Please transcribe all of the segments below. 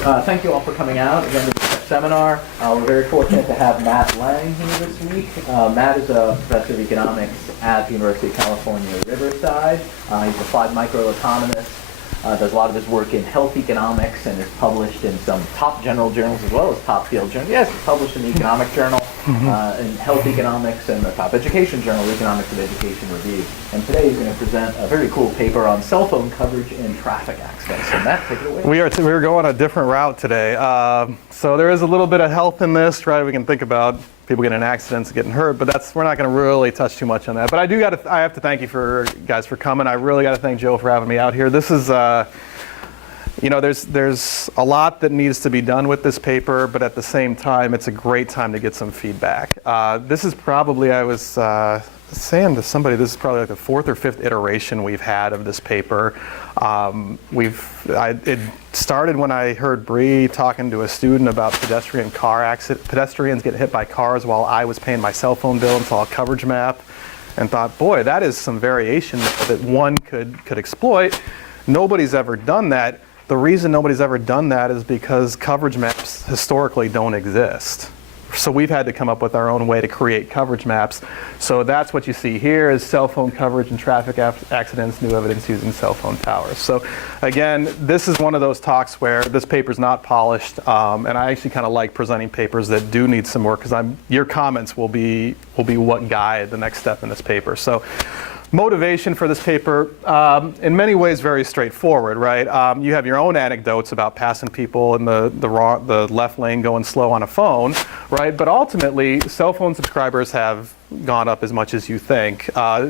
Thank you all for coming out again to this seminar. We're very fortunate to have Matt Lang here this week. Matt is a professor of economics at the University of California-Riverside. He's applied microeconomist, does a lot of his work in health economics, and is published in some top general journals as well as top field journals. Yes, he's published in the Economic Journal, in Health Economics, and the top education journal, Economics of Education Review. And today he's going to present a very cool paper on cell phone coverage in traffic accidents. So Matt, take it away. We're going a different route today. So there is a little bit of health in this, right? We can think about people getting in accidents, getting hurt, but we're not going to really touch too much on that. But I have to thank you guys for coming. I really got to thank Joe for having me out here. This is, there's a lot that needs to be done with this paper, but at the same time, it's a great time to get some feedback. This is probably, I was saying to somebody, this is probably like the fourth or fifth iteration we've had of this paper. It started when I heard Bree talking to a student about pedestrians getting hit by cars while I was paying my cell phone bill and saw a coverage map and thought, boy, that is some variation that one could exploit. Nobody's ever done that. The reason nobody's ever done that is because coverage maps historically don't exist. So we've had to come up with our own way to create coverage maps. So that's what you see here is cell phone coverage in traffic accidents, new evidence using cell phone towers. So again, this is one of those talks where this paper's not polished, and I actually kind of like presenting papers that do need some work because your comments will be what guide the next step in this paper. So motivation for this paper, in many ways, very straightforward, right? You have your own anecdotes about passing people in the left lane going slow on a phone, right? But ultimately, cell phone subscribers have gone up as much as you think.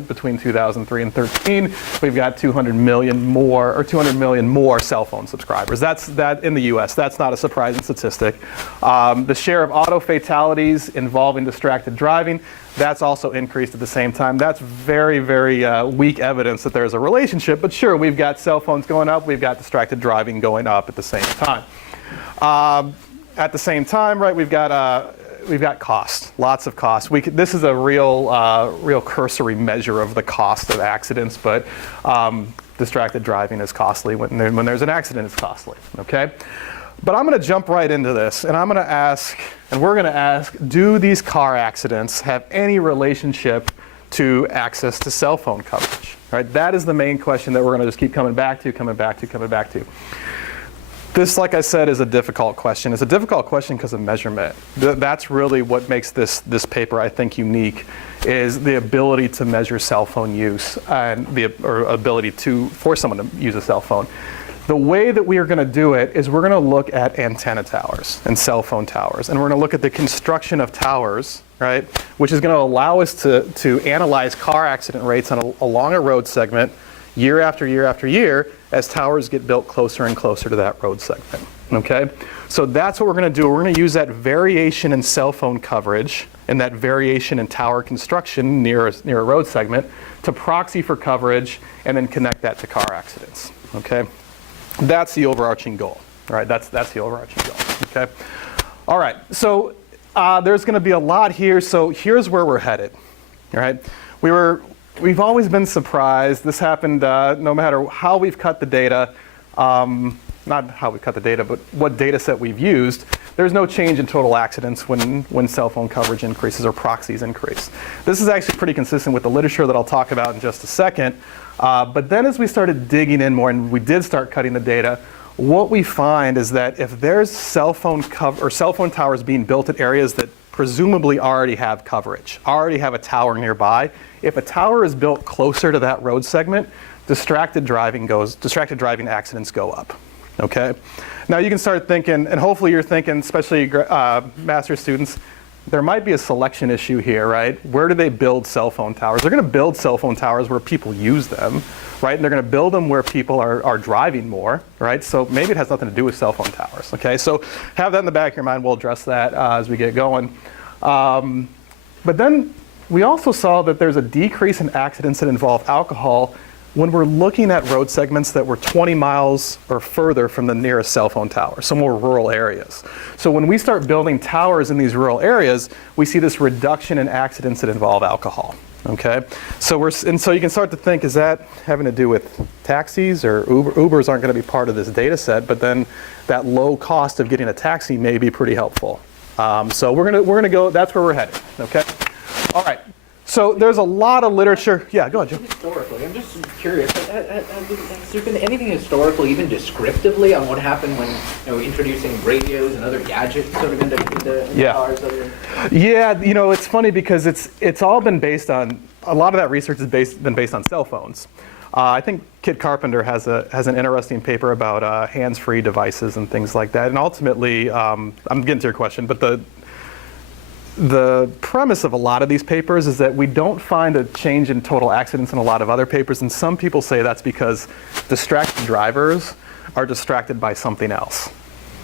Between 2003 and 13, we've got 200 million more cell phone subscribers. That's in the U.S. That's not a surprising statistic. The share of auto fatalities involving distracted driving, that's also increased at the same time. That's very, very weak evidence that there's a relationship. But sure, we've got cell phones going up. We've got distracted driving going up at the same time. At the same time, right, we've got cost, lots of cost. This is a real cursory measure of the cost of accidents, but distracted driving is costly. When there's an accident, it's costly, okay? But I'm going to jump right into this, and we're going to ask, do these car accidents have any relationship to access to cell phone coverage? Right? That is the main question that we're going to just keep coming back to. This, like I said, is a difficult question. It's a difficult question because of measurement. That's really what makes this paper, I think, unique, is the ability to measure cell phone use and or ability for someone to use a cell phone. The way that we are going to do it is we're going to look at antenna towers and cell phone towers, and we're going to look at the construction of towers, right, which is going to allow us to analyze car accident rates along a road segment year after year after year as towers get built closer and closer to that road segment, okay? So that's what we're going to do. We're going to use that variation in cell phone coverage and that variation in tower construction near a road segment to proxy for coverage and then connect that to car accidents, okay? That's the overarching goal, all right? That's the overarching goal, okay? All right, so there's going to be a lot here, so here's where we're headed, all right? We've always been surprised. This happened no matter how we've cut the data, not how we cut the data, but what data set we've used. There's no change in total accidents when cell phone coverage increases or proxies increase. This is actually pretty consistent with the literature that I'll talk about in just a second. But then as we started digging in more and we did start cutting the data, what we find is that if there's cell phone towers being built at areas that presumably already have coverage, already have a tower nearby, if a tower is built closer to that road segment, distracted driving accidents go up, okay? Now you can start thinking, and hopefully you're thinking, especially master's students, there might be a selection issue here, right? Where do they build cell phone towers? They're going to build cell phone towers where people use them, right? And they're going to build them where people are driving more, right? So maybe it has nothing to do with cell phone towers, okay? So have that in the back of your mind. We'll address that as we get going. But then we also saw that there's a decrease in accidents that involve alcohol when we're looking at road segments that were 20 miles or further from the nearest cell phone tower, so more rural areas. So when we start building towers in these rural areas, we see this reduction in accidents that involve alcohol. Okay, so so you can start to think, is that having to do with taxis or Ubers aren't going to be part of this data set, but then that low cost of getting a taxi may be pretty helpful. So we're gonna go. That's where we're headed. Okay, all right. So there's a lot of literature. Yeah, go ahead, Joe. Historically, I'm just curious. Has there been anything historical, even descriptively, on what happened when introducing radios and other gadgets sort of into cars? Yeah, it's funny because it's all been based on, a lot of that research has been based on cell phones. I think Kit Carpenter has an interesting paper about hands-free devices and things like that. And ultimately, I'm getting to your question, but the premise of a lot of these papers is that we don't find a change in total accidents in a lot of other papers, and some people say that's because distracted drivers are distracted by something else,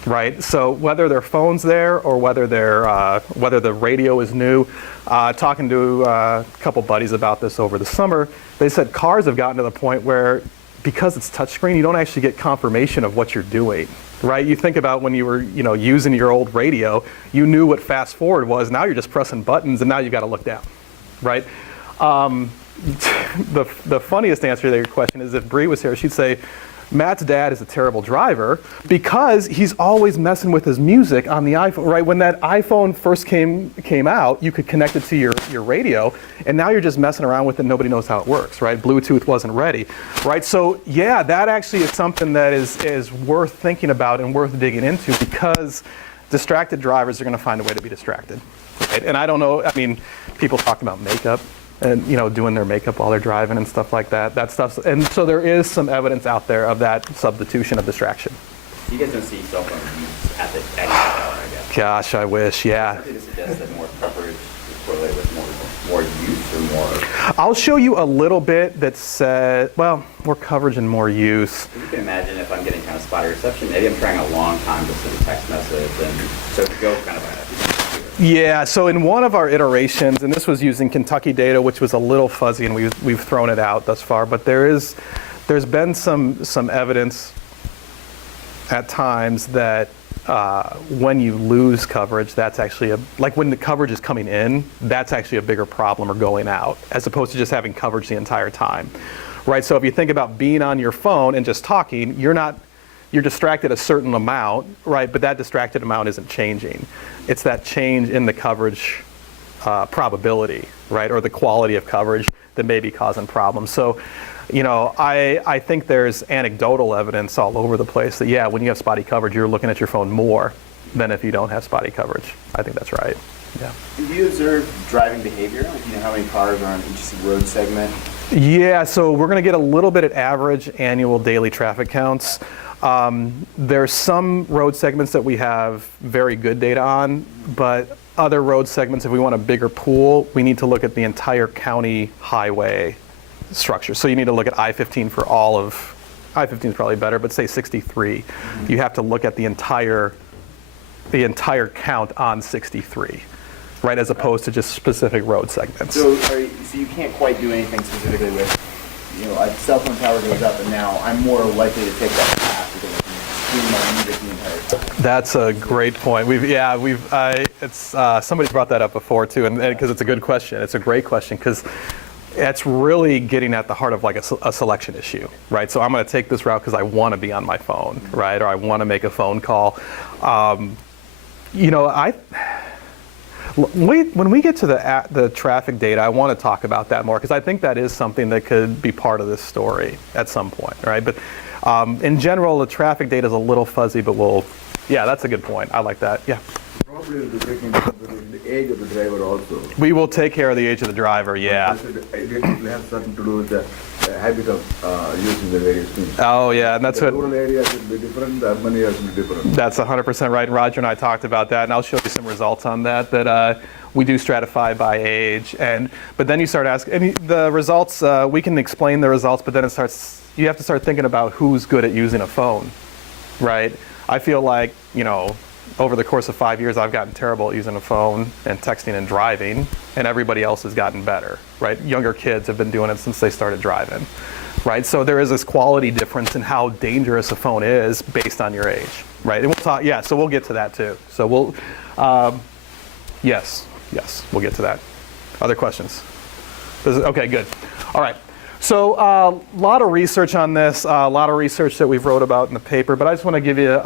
right? So whether their phone's there or whether the radio is new, talking to a couple buddies about this over the summer, they said cars have gotten to the point where, because it's touchscreen, you don't actually get confirmation of what you're doing. Right? You think about when you were, using your old radio, you knew what fast forward was. Now you're just pressing buttons, and now you've got to look down, right? The funniest answer to your question is if Bree was here, she'd say, Matt's dad is a terrible driver because he's always messing with his music on the iPhone, right? When that iPhone first came out, you could connect it to your radio, and now you're just messing around with it and nobody knows how it works, right? Bluetooth wasn't ready, right? So yeah, that actually is something that is worth thinking about and worth digging into, because distracted drivers are going to find a way to be distracted, right? And I don't know, people talk about makeup and doing their makeup while they're driving and stuff like that. That stuff, and so there is some evidence out there of that substitution of distraction. You guys don't see cell phone use at the hour, I guess. Gosh, I wish, yeah. Something to suggest that more coverage is correlated with more use or more. I'll show you a little bit that said, well, more coverage and more use. You can imagine if I'm getting kind of spotty reception, maybe I'm trying a long time to send a text message, and so to go kind of a. Yeah, so in one of our iterations, and this was using Kentucky data, which was a little fuzzy, and we've thrown it out thus far, but there's been some evidence at times that when you lose coverage, that's actually like when the coverage is coming in, that's actually a bigger problem, or going out, as opposed to just having coverage the entire time, right? So if you think about being on your phone and just talking, you're distracted a certain amount, right? But that distracted amount isn't changing. It's that change in the coverage probability, right? Or the quality of coverage that may be causing problems. So, I think there's anecdotal evidence all over the place that, yeah, when you have spotty coverage, you're looking at your phone more than if you don't have spotty coverage. I think that's right, yeah. Do you observe driving behavior? Like, how many cars are on each road segment? Yeah, so we're going to get a little bit at average annual daily traffic counts. There's some road segments that we have very good data on, but other road segments, if we want a bigger pool, we need to look at the entire county highway structure. So you need to look at I-15 for all of, I-15 is probably better, but say 63. Mm-hmm. You have to look at the entire count on 63, right, as opposed to just specific road segments. So you can't quite do anything specifically with, a cell phone tower goes up, and now I'm more likely to take that path because I can stream my music the entire time. That's a great point. Somebody's brought that up before too, and because it's a good question. It's a great question because it's really getting at the heart of like a selection issue, right? So I'm going to take this route because I want to be on my phone, right? Or I want to make a phone call. When we get to the traffic data, I want to talk about that more because I think that is something that could be part of this story at some point, right? But in general, the traffic data is a little fuzzy, but yeah, that's a good point. I like that, yeah. Probably will be taking the age of the driver also. We will take care of the age of the driver, yeah. It will have something to do with the habit of using the various things. Oh yeah, and that's the what. rural areas will be different, the urban areas will be different. That's 100% right. Roger and I talked about that, and I'll show you some results on that. That we do stratify by age, but then you start asking, and the results. We can explain the results, but then you have to start thinking about who's good at using a phone, right? I feel like over the course of 5 years, I've gotten terrible at using a phone and texting and driving, and everybody else has gotten better, right? Younger kids have been doing it since they started driving, right? So there is this quality difference in how dangerous a phone is based on your age, right? And we'll talk, yeah, so we'll get to that too. So we'll, yes, we'll get to that. Other questions? Okay, good. All right. So a lot of research on this, a lot of research that we've wrote about in the paper, but I just want to give you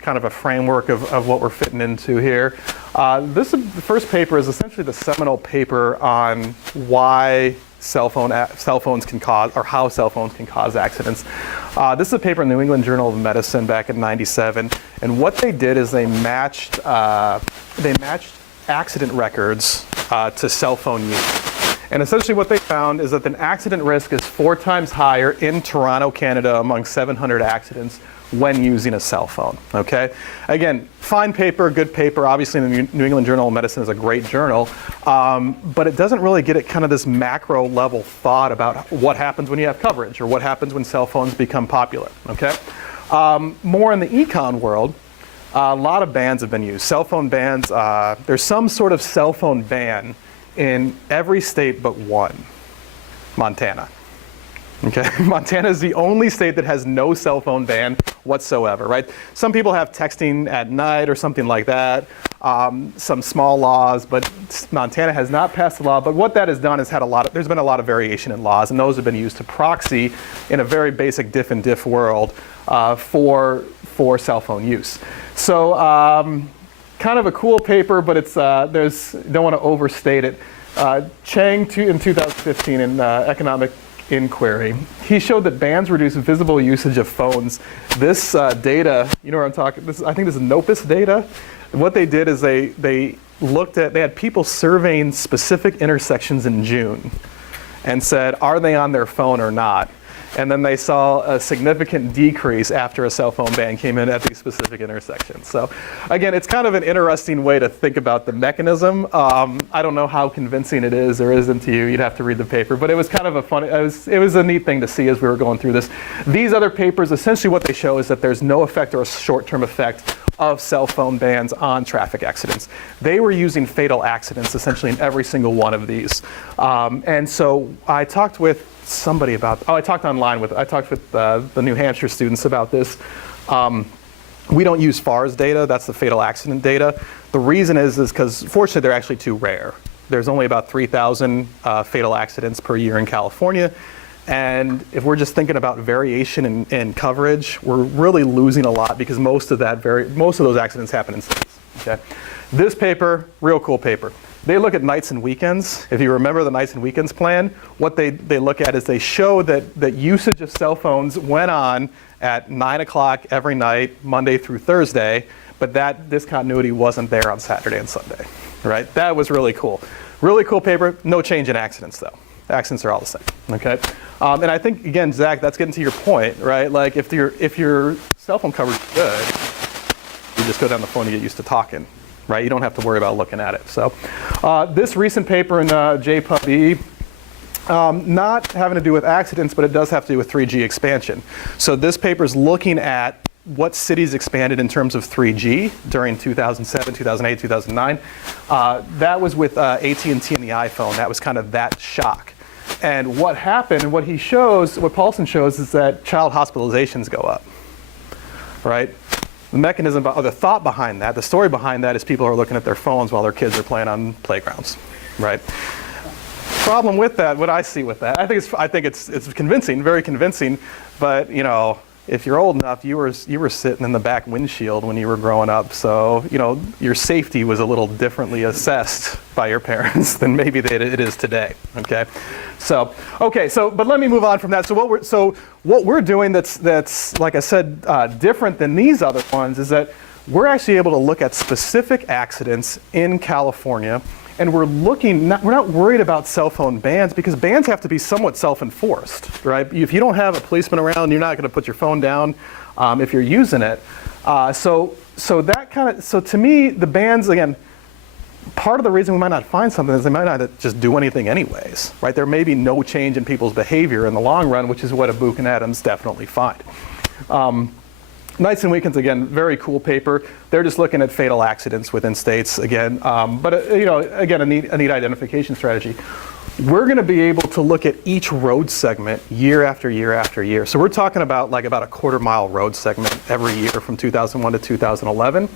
kind of a framework of what we're fitting into here. The first paper is essentially the seminal paper on why cell phones can cause, or how cell phones can cause accidents. This is a paper in the New England Journal of Medicine back in '97, and what they did is they matched accident records to cell phone use. And essentially what they found is that the accident risk is 4 times higher in Toronto, Canada, among 700 accidents when using a cell phone, okay? Again, fine paper, good paper. Obviously, the New England Journal of Medicine is a great journal, but it doesn't really get at kind of this macro level thought about what happens when you have coverage or what happens when cell phones become popular, okay? More in the econ world, a lot of bans have been used. Cell phone bans, there's some sort of cell phone ban in every state but one, Montana. Okay, Montana is the only state that has no cell phone ban whatsoever, right? Some people have texting at night or something like that, some small laws, but Montana has not passed a law. But what that has done is there's been a lot of variation in laws, and those have been used to proxy in a very basic diff and diff world for cell phone use. So kind of a cool paper, but it's don't want to overstate it. Chang in 2015 in Economic Inquiry, he showed that bans reduce visible usage of phones. This data, you know what I'm talking, I think this is NOPIS data. What they did is they had people surveying specific intersections in June and said, are they on their phone or not? And then they saw a significant decrease after a cell phone ban came in at these specific intersections. So again, it's kind of an interesting way to think about the mechanism. I don't know how convincing it is or isn't to you. You'd have to read the paper. But it was kind of a fun, it was a neat thing to see as we were going through this. These other papers, essentially what they show is that there's no effect or a short-term effect of cell phone bans on traffic accidents. They were using fatal accidents essentially in every single one of these. And so I talked with somebody about, I talked with the New Hampshire students about this. We don't use FARS data, that's the fatal accident data. The reason is because fortunately they're actually too rare. There's only about 3,000 fatal accidents per year in California. And if we're just thinking about variation in coverage, we're really losing a lot because most of those accidents happen in cities. Okay? This paper, real cool paper. They look at nights and weekends. If you remember the nights and weekends plan, what they look at is they show that usage of cell phones went on at 9 o'clock every night, Monday through Thursday, but that discontinuity wasn't there on Saturday and Sunday, right? That was really cool. Really cool paper, no change in accidents though. Accidents are all the same, okay? And I think, again, Zach, that's getting to your point, right? Like if your cell phone coverage is good, you just go down the phone and get used to talking, right? You don't have to worry about looking at it. So this recent paper in JPubE, not having to do with accidents, but it does have to do with 3G expansion. So this paper is looking at what cities expanded in terms of 3G during 2007, 2008, 2009. That was with AT&T and the iPhone. That was kind of that shock. And what happened, and what Paulson shows is that child hospitalizations go up, right? The mechanism, or the thought behind that, the story behind that is people are looking at their phones while their kids are playing on playgrounds, right? Problem with that, what I see with that, I think it's convincing, very convincing, but you know, if you're old enough, you were sitting in the back windshield when you were growing up, so you know your safety was a little differently assessed by your parents than maybe it is today. Okay, so but let me move on from that. So what we're doing that's like I said different than these other ones is that we're actually able to look at specific accidents in California. And we're not worried about cell phone bans because bans have to be somewhat self-enforced, right? If you don't have a policeman around, you're not going to put your phone down if you're using it. So to me, the bans, again, part of the reason we might not find something is they might not just do anything anyways, right? There may be no change in people's behavior in the long run, which is what Abuk and Adams definitely find. Nights and weekends, again, very cool paper. They're just looking at fatal accidents within states again, but you know, again, a neat identification strategy. we're going to be able to look at each road segment year after year after year. So we're talking about like about a quarter-mile road segment every year from 2001 to 2011.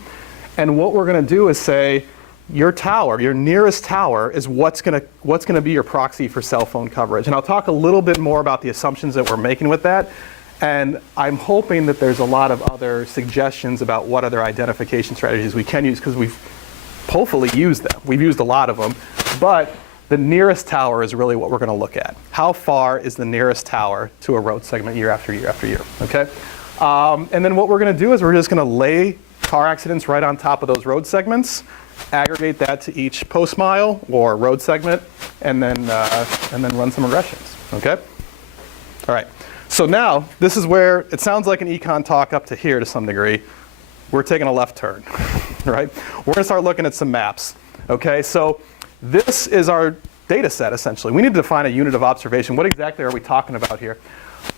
And what we're going to do is say, your tower, your nearest tower, is what's going to be your proxy for cell phone coverage. And I'll talk a little bit more about the assumptions that we're making with that. And I'm hoping that there's a lot of other suggestions about what other identification strategies we can use, because we've hopefully used them. We've used a lot of them. But the nearest tower is really what we're going to look at. How far is the nearest tower to a road segment year after year after year? Okay? And then what we're going to do is we're just going to lay car accidents right on top of those road segments, aggregate that to each post mile or road segment, and then run some regressions. Okay? All right. So now this is where it sounds like an econ talk up to here to some degree. We're taking a left turn, right? We're going to start looking at some maps. Okay? So this is our data set, essentially. We need to define a unit of observation. What exactly are we talking about here?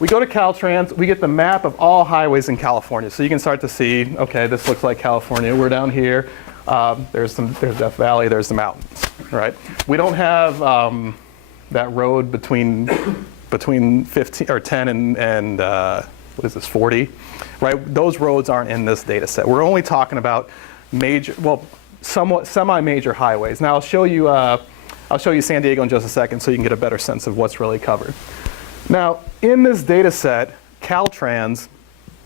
We go to Caltrans, we get the map of all highways in California. So you can start to see, okay, this looks like California. We're down here. There's Death Valley, there's the mountains, right? We don't have that road between 15 or 10 and what is this, 40, right? Those roads aren't in this data set. We're only talking about major, well, somewhat semi-major highways. Now I'll show you San Diego in just a second so you can get a better sense of what's really covered. Now in this data set, Caltrans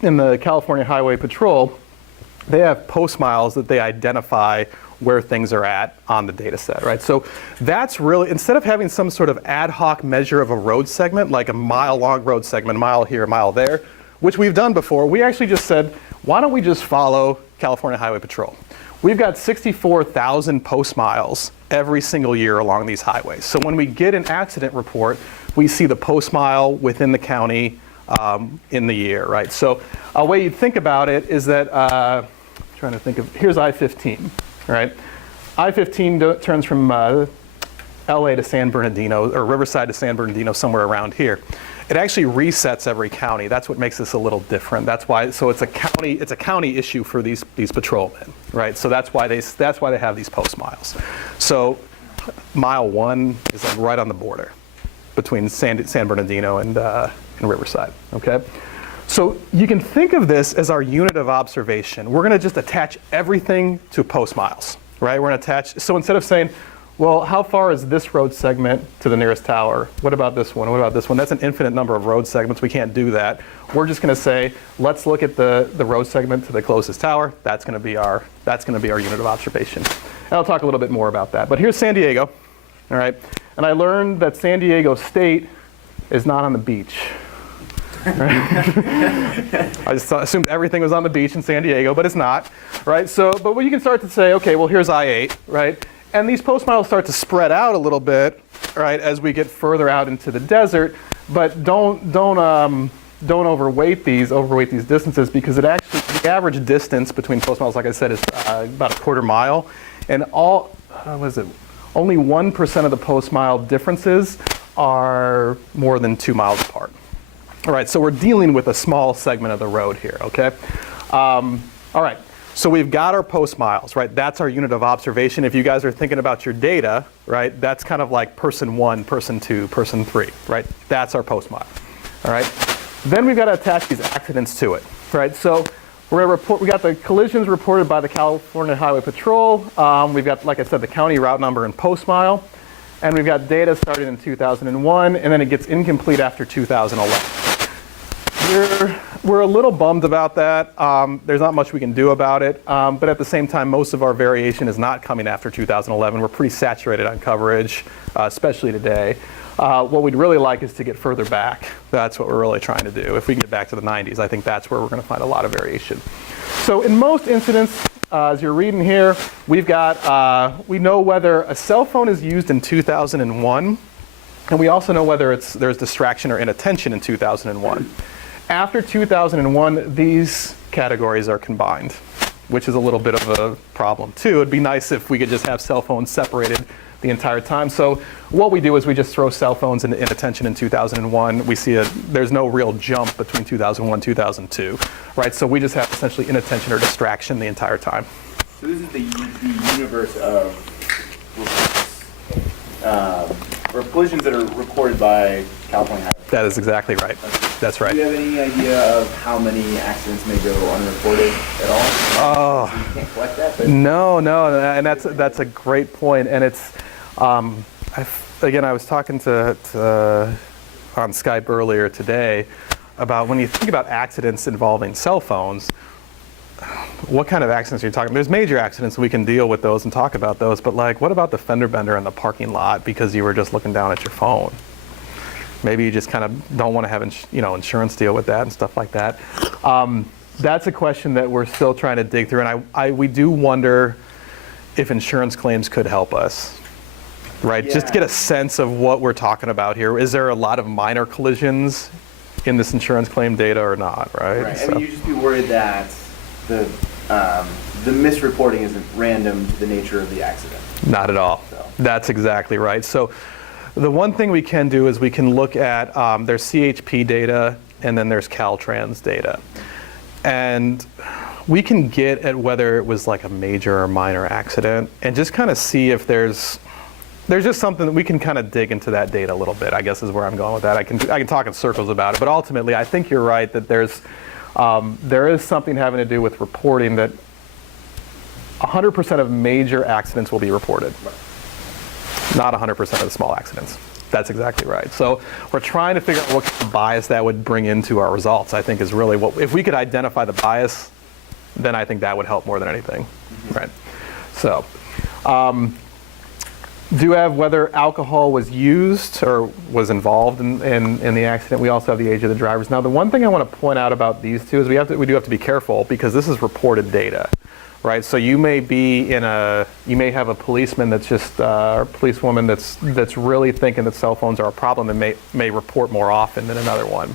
in the California Highway Patrol, they have post miles that they identify where things are at on the data set, right? So that's really, instead of having some sort of ad hoc measure of a road segment, like a mile-long road segment, a mile here, a mile there, which we've done before, we actually just said, why don't we just follow California Highway Patrol? We've got 64,000 post miles every single year along these highways. So when we get an accident report, we see the post mile within the county in the year, right? So a way you'd think about it is that, trying to think of, here's I-15, right? I-15 turns from LA to San Bernardino, or Riverside to San Bernardino, somewhere around here. It actually resets every county. That's what makes this a little different. That's why, so it's a county issue for these patrolmen, right? So that's why they have these post miles. So mile 1 is like right on the border between San Bernardino and Riverside, okay? So you can think of this as our unit of observation. We're going to just attach everything to post miles, right? We're going to attach, so instead of saying, well, how far is this road segment to the nearest tower? What about this one? What about this one? That's an infinite number of road segments. We can't do that. We're just going to say, let's look at the road segment to the closest tower. That's going to be our unit of observation. And I'll talk a little bit more about that. But here's San Diego, all right? And I learned that San Diego State is not on the beach. I just assumed everything was on the beach in San Diego, but it's not, right? So, but what you can start to say, okay, well, here's I-8, right? And these post miles start to spread out a little bit, right, as we get further out into the desert. But don't overweight these distances, because it actually, the average distance between post miles, like I said, is about a quarter mile, and only 1% of the post mile differences are more than 2 miles apart. All right, so we're dealing with a small segment of the road here, okay? All right, so we've got our post miles, right? That's our unit of observation. If you guys are thinking about your data, right, that's kind of like person 1, person 2, person 3, right? That's our post mile, all right? Then we've got to attach these accidents to it, right? So we're going to report, we got the collisions reported by the California Highway Patrol. We've got, like I said, the county route number and post mile. And we've got data started in 2001, and then it gets incomplete after 2011. We're a little bummed about that. There's not much we can do about it. But at the same time, most of our variation is not coming after 2011. We're pretty saturated on coverage, especially today. What we'd really like is to get further back. That's what we're really trying to do. If we can get back to the 90s, I think that's where we're going to find a lot of variation. So in most incidents, as you're reading here, we've got, we know whether a cell phone is used in 2001, and we also know whether there's distraction or inattention in 2001. After 2001, these categories are combined, which is a little bit of a problem too. It'd be nice if we could just have cell phones separated the entire time. So what we do is we just throw cell phones into inattention in 2001. We see there's no real jump between 2001 and 2002, right? So we just have essentially inattention or distraction the entire time. So this is the universe of for collisions that are recorded by California Highway. That is exactly right. That's right. Do you have any idea of how many accidents may go unreported at all? Oh. You can't collect that, but No, and that's a great point. And it's, again, I was talking to on Skype earlier today about when you think about accidents involving cell phones, what kind of accidents are you talking about? There's major accidents, we can deal with those and talk about those, but like, what about the fender bender in the parking lot because you were just looking down at your phone? Maybe you just kind of don't want to have insurance deal with that and stuff like that. That's a question that we're still trying to dig through, and we do wonder if insurance claims could help us, right? Yeah. Just to get a sense of what we're talking about here. Is there a lot of minor collisions in this insurance claim data or not, right? right. I So- mean, you just be worried that the misreporting isn't random to the nature of the accident. Not at all. So. That's exactly right. So the one thing we can do is we can look at, there's CHP data and then there's Caltrans data. And we can get at whether it was like a major or minor accident and just kind of see if there's just something that we can kind of dig into that data a little bit, I guess is where I'm going with that. I can talk in circles about it, but ultimately I think you're right that there is something having to do with reporting that 100% of major accidents will be reported. Not 100% of the small accidents. That's exactly right. So we're trying to figure out what kind of bias that would bring into our results, I think is really what, if we could identify the bias, then I think that would help more than anything, right? So, do you have whether alcohol was used or was involved in the accident? We also have the age of the drivers. Now, the one thing I want to point out about these two is we do have to be careful because this is reported data, right? So you may have a policeman that's just or policewoman that's really thinking that cell phones are a problem and may report more often than another one.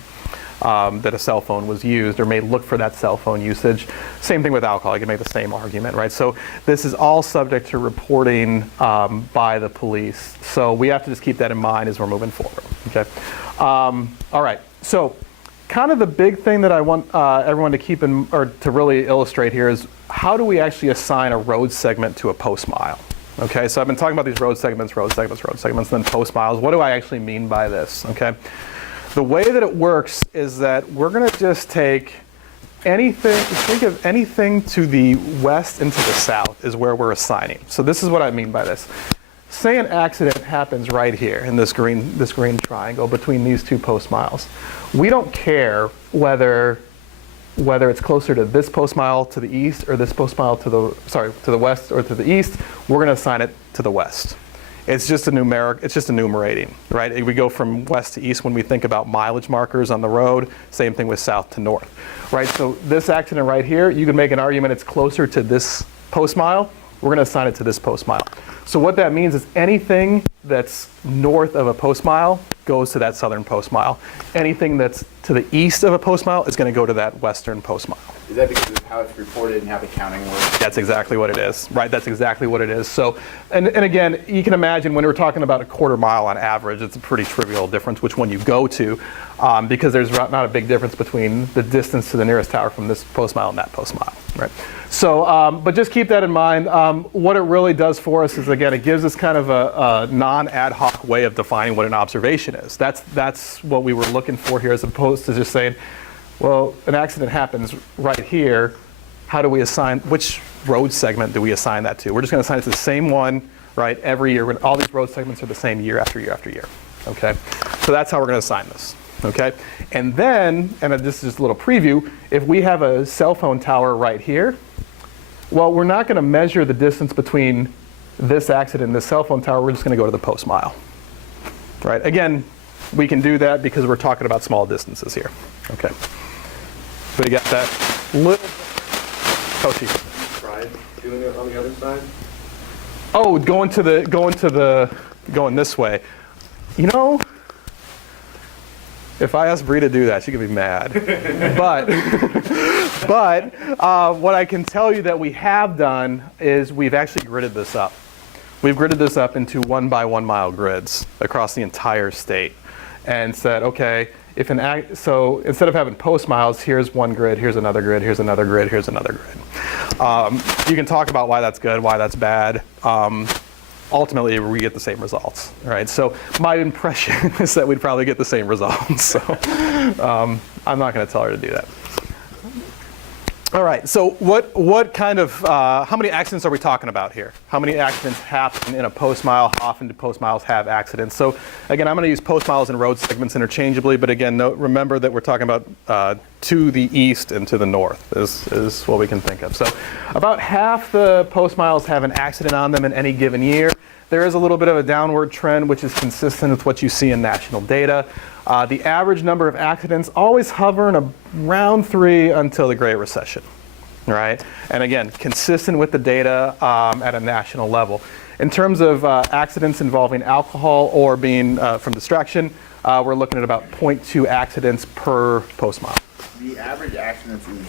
That a cell phone was used or may look for that cell phone usage. Same thing with alcohol, you can make the same argument, right? So this is all subject to reporting by the police. So we have to just keep that in mind as we're moving forward, okay? All right, so kind of the big thing that I want everyone to keep in, or to really illustrate here is how do we actually assign a road segment to a post mile? Okay, so I've been talking about these road segments, and then post miles. What do I actually mean by this, okay? The way that it works is that we're going to just take anything, think of anything to the west and to the south is where we're assigning. So this is what I mean by this. Say an accident happens right here in this green triangle between these two post miles. We don't care whether it's closer to this post mile to the east or this post mile to the west or to the east. We're going to assign it to the west. It's just enumerating, right? We go from west to east when we think about mileage markers on the road, same thing with south to north, right? So this accident right here, you can make an argument it's closer to this post mile, we're gonna assign it to this post mile. So what that means is anything that's north of a post mile goes to that southern post mile. Anything that's to the east of a post mile is gonna go to that western post mile. Is that because of how it's reported and how the counting works? That's exactly what it is, right? That's exactly what it is. So, and again, you can imagine when we're talking about a quarter mile on average, it's a pretty trivial difference which one you go to, because there's not a big difference between the distance to the nearest tower from this post mile and that post mile, right? So, but just keep that in mind. What it really does for us is, again, it gives us kind of a non-ad hoc way of defining what an observation is. That's what we were looking for here, as opposed to just saying, well, an accident happens right here. How do we assign, which road segment do we assign that to? We're just going to assign it to the same one, right, every year. All these road segments are the same year after year after year, okay? So that's how we're going to assign this, okay? And then, and this is just a little preview, if we have a cell phone tower right here, well, we're not going to measure the distance between this accident and this cell phone tower. We're just going to go to the post mile, right? Again, we can do that because we're talking about small distances here, okay? But you got that little, Coachy. Tried doing it on the other side? Oh, going this way. You know, if I ask Bree to do that, she could be mad. but what I can tell you that we have done is we've actually gridded this up. We've gridded this up into 1 by 1 mile grids across the entire state and said, okay, so instead of having post miles, here's one grid, here's another grid, here's another grid, here's another grid. You can talk about why that's good, why that's bad. ultimately we get the same results, right? So my impression is that we'd probably get the same results. So I'm not going to tell her to do that. All right, so what kind of, how many accidents are we talking about here? How many accidents happen in a post mile? How often do post miles have accidents? So again, I'm going to use post miles and road segments interchangeably, but again, remember that we're talking about to the east and to the north is what we can think of. So about half the post miles have an accident on them in any given year. There is a little bit of a downward trend, which is consistent with what you see in national data. The average number of accidents always hovering around 3 until the Great Recession, right? And again, consistent with the data at a national level. In terms of accidents involving alcohol or being from distraction, we're looking at about 0.2 accidents per post mile. The average accidents is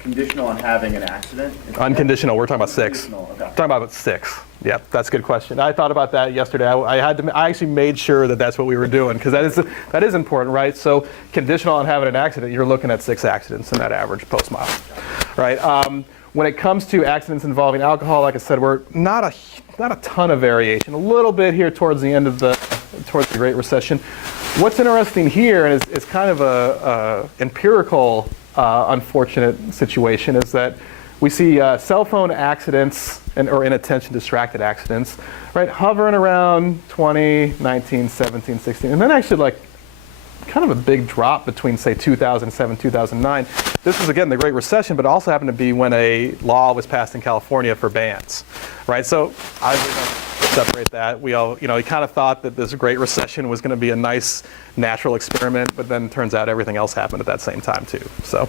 conditional on having an accident? Unconditional, we're talking about 6. Okay. Talking about 6. Yeah, that's a good question. I thought about that yesterday. I actually made sure that that's what we were doing, because that is important, right? So conditional on having an accident, you're looking at 6 accidents in that average post mile, right? When it comes to accidents involving alcohol, like I said, we're not a ton of variation. A little bit here towards the end of towards the Great Recession. What's interesting here, and is kind of a empirical unfortunate situation, is that we see cell phone accidents or inattention distracted accidents, right, hovering around 20, 19, 17, 16, and then actually like kind of a big drop between, say, 2007, 2009. This was, again, the Great Recession, but also happened to be when a law was passed in California for bans, right? So I would separate that. We all, we kind of thought that this Great Recession was going to be a nice natural experiment, but then it turns out everything else happened at that same time too. So,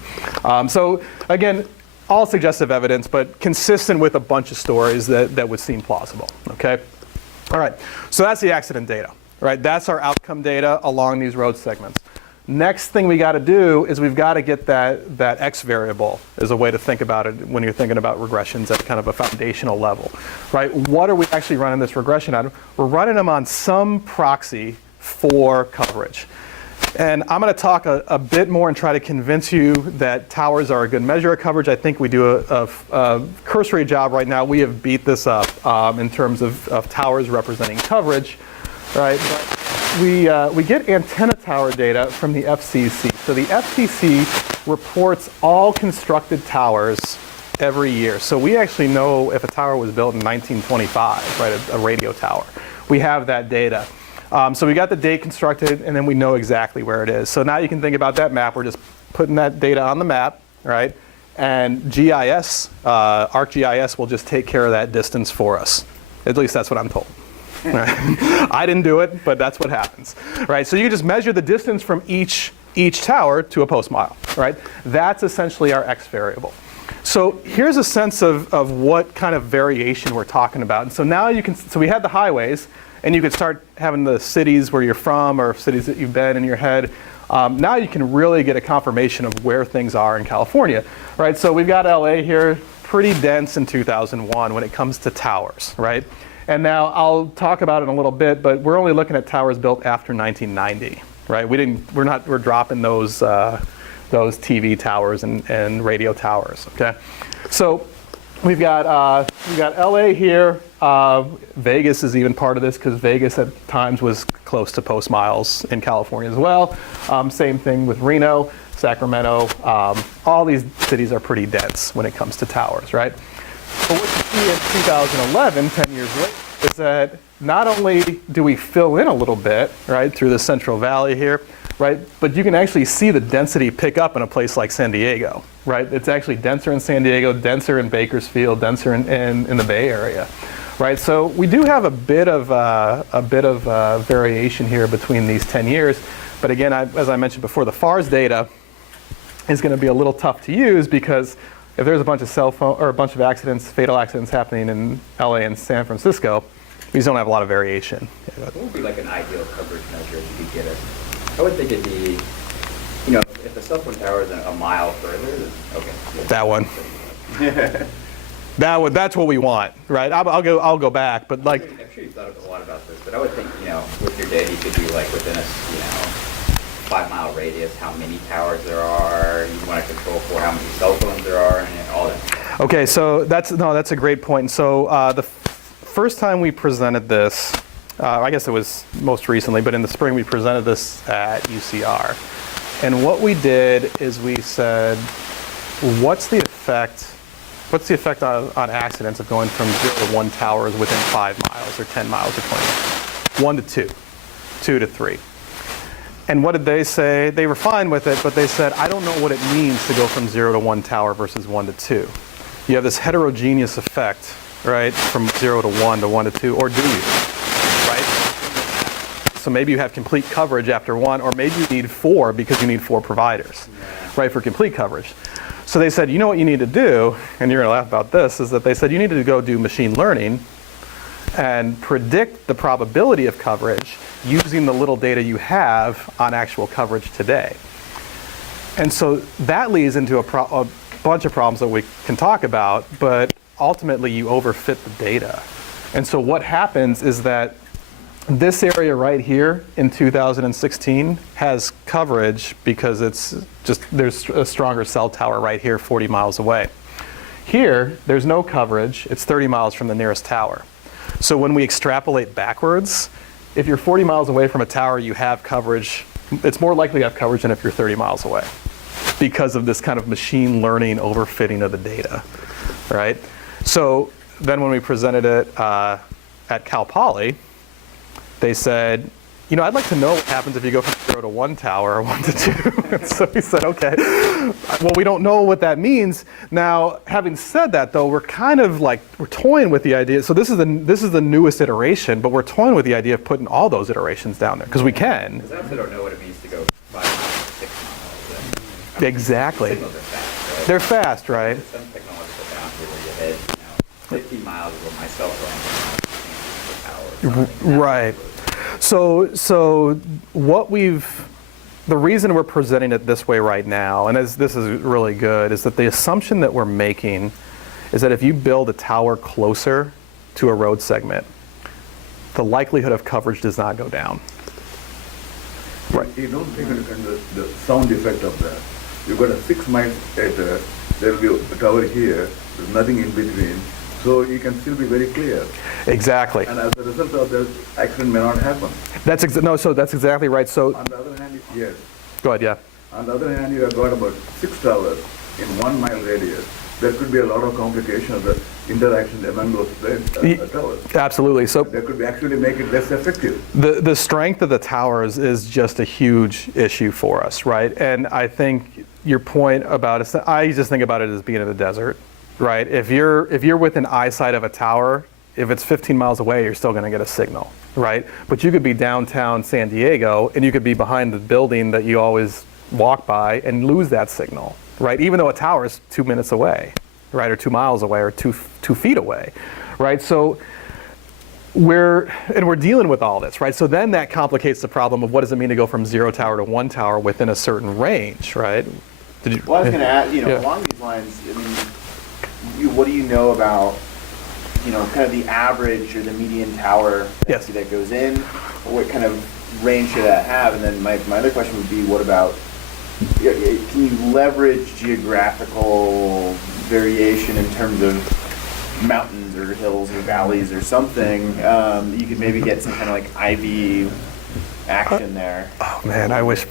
so again, all suggestive evidence, but consistent with a bunch of stories that would seem plausible, okay? All right, so that's the accident data, right? That's our outcome data along these road segments. Next thing we got to do is we've got to get that X variable as a way to think about it when you're thinking about regressions at kind of a foundational level, right? What are we actually running this regression on? We're running them on some proxy for coverage. And I'm going to talk a bit more and try to convince you that towers are a good measure of coverage. I think we do a cursory job right now. We have beat this up in terms of towers representing coverage, right? But we get antenna tower data from the FCC. So the FCC reports all constructed towers every year. So we actually know if a tower was built in 1925, right, a radio tower. We have that data. So we got the date constructed, and then we know exactly where it is. So now you can think about that map. We're just putting that data on the map, right? And GIS, ArcGIS will just take care of that distance for us. At least that's what I'm told. Right? I didn't do it, but that's what happens, right? So you just measure the distance from each tower to a post mile, right? That's essentially our X variable. So here's a sense of what kind of variation we're talking about. And so now you can, so we had the highways, and you could start having the cities where you're from or cities that you've been in your head. Now you can really get a confirmation of where things are in California, right? So we've got LA here, pretty dense in 2001 when it comes to towers, right? And now I'll talk about it in a little bit, but we're only looking at towers built after 1990, right? We're dropping those TV towers and radio towers, okay? So we've got LA here. Vegas is even part of this because Vegas at times was close to post miles in California as well. Same thing with Reno, Sacramento. All these cities are pretty dense when it comes to towers, right? But what you see in 2011, 10 years later, is that not only do we fill in a little bit, right, through the Central Valley here, right, but you can actually see the density pick up in a place like San Diego, right? It's actually denser in San Diego, denser in Bakersfield, denser in the Bay Area, right? So we do have a bit of variation here between these 10 years. But again, as I mentioned before, the FARS data is going to be a little tough to use because if there's a bunch of accidents, fatal accidents happening in LA and San Francisco, we just don't have a lot of variation. What would be like an ideal coverage measure if you could get us? I would think it'd be, if the cell phone tower is a mile further, then okay. That one. That's what we want, right? I'll go back, but like. I'm sure you've thought a lot about this, but I would think, with your data, you could do like within a, 5-mile radius, how many towers there are. You want to control for how many cell phones there are, and all that. Okay, so that's a great point. So the first time we presented this, I guess it was most recently, but in the spring we presented this at UCR. And what we did is we said, what's the effect on accidents of going from 0 to 1 towers within 5 miles or 10 miles or 20 miles? 1 to 2, 2 to 3. And what did they say? They were fine with it, but they said, I don't know what it means to go from 0 to 1 tower versus 1 to 2. You have this heterogeneous effect, right, from 0 to 1 to 1 to 2, or do you, right? So maybe you have complete coverage after 1, or maybe you need 4 because you need 4 providers, right, for complete coverage. So they said, you know what you need to do, and you're going to laugh about this, is that they said you need to go do machine learning and predict the probability of coverage using the little data you have on actual coverage today. And so that leads into a bunch of problems that we can talk about, but ultimately you overfit the data. And so what happens is that this area right here in 2016 has coverage because there's a stronger cell tower right here 40 miles away. Here, there's no coverage. It's 30 miles from the nearest tower. So when we extrapolate backwards, if you're 40 miles away from a tower, you have coverage. It's more likely to have coverage than if you're 30 miles away because of this kind of machine learning overfitting of the data, right? So then when we presented it at Cal Poly, they said, you know, I'd like to know what happens if you go from 0 to 1 tower or 1 to 2. So we said, okay, well, we don't know what that means. Now, having said that, though, we're kind of like, we're toying with the idea. So this is the newest iteration, but we're toying with the idea of putting all those iterations down there, because we can. Because I also don't know what it means to go 5 miles, 6 miles. Exactly. Signals are fast, right? They're fast, right? Some technological boundary where you hit, 50 miles is what my cell phone Right. So the reason we're presenting it this way right now, and this is really good, is that the assumption that we're making is that if you build a tower closer to a road segment, the likelihood of coverage does not go down. Right. You don't take into account the sound effect of that. You've got a 6 miles at there will be a tower here, there's nothing in between, so you can still be very clear. Exactly. And as a result of that, accident may not happen. That's exactly right. So On the other hand, yes. go ahead, yeah. On the other hand, you have got about 6 towers in 1 mile radius. There could be a lot of complications, the interactions among those towers. Absolutely. So That could actually make it less effective. the strength of the towers is just a huge issue for us, right? And I think your point about it, I just think about it as being in the desert, right? If you're within eyesight of a tower, if it's 15 miles away, you're still going to get a signal, right? But you could be downtown San Diego, and you could be behind the building that you always walk by and lose that signal, right? Even though a tower is 2 minutes away, right? Or 2 miles away, or 2 feet away, right? So we're dealing with all this, right? So then that complicates the problem of what does it mean to go from 0 tower to 1 tower within a certain range, right? Well, I was going to add, Yeah. along these lines, I mean, what do you know about, kind of the average or the median tower Yes. that goes in? What kind of range should that have? And then my other question would be, what about, can you leverage geographical variation in terms of mountains or hills or valleys or something? You could maybe get some kind of like IV action there. Oh man, I wish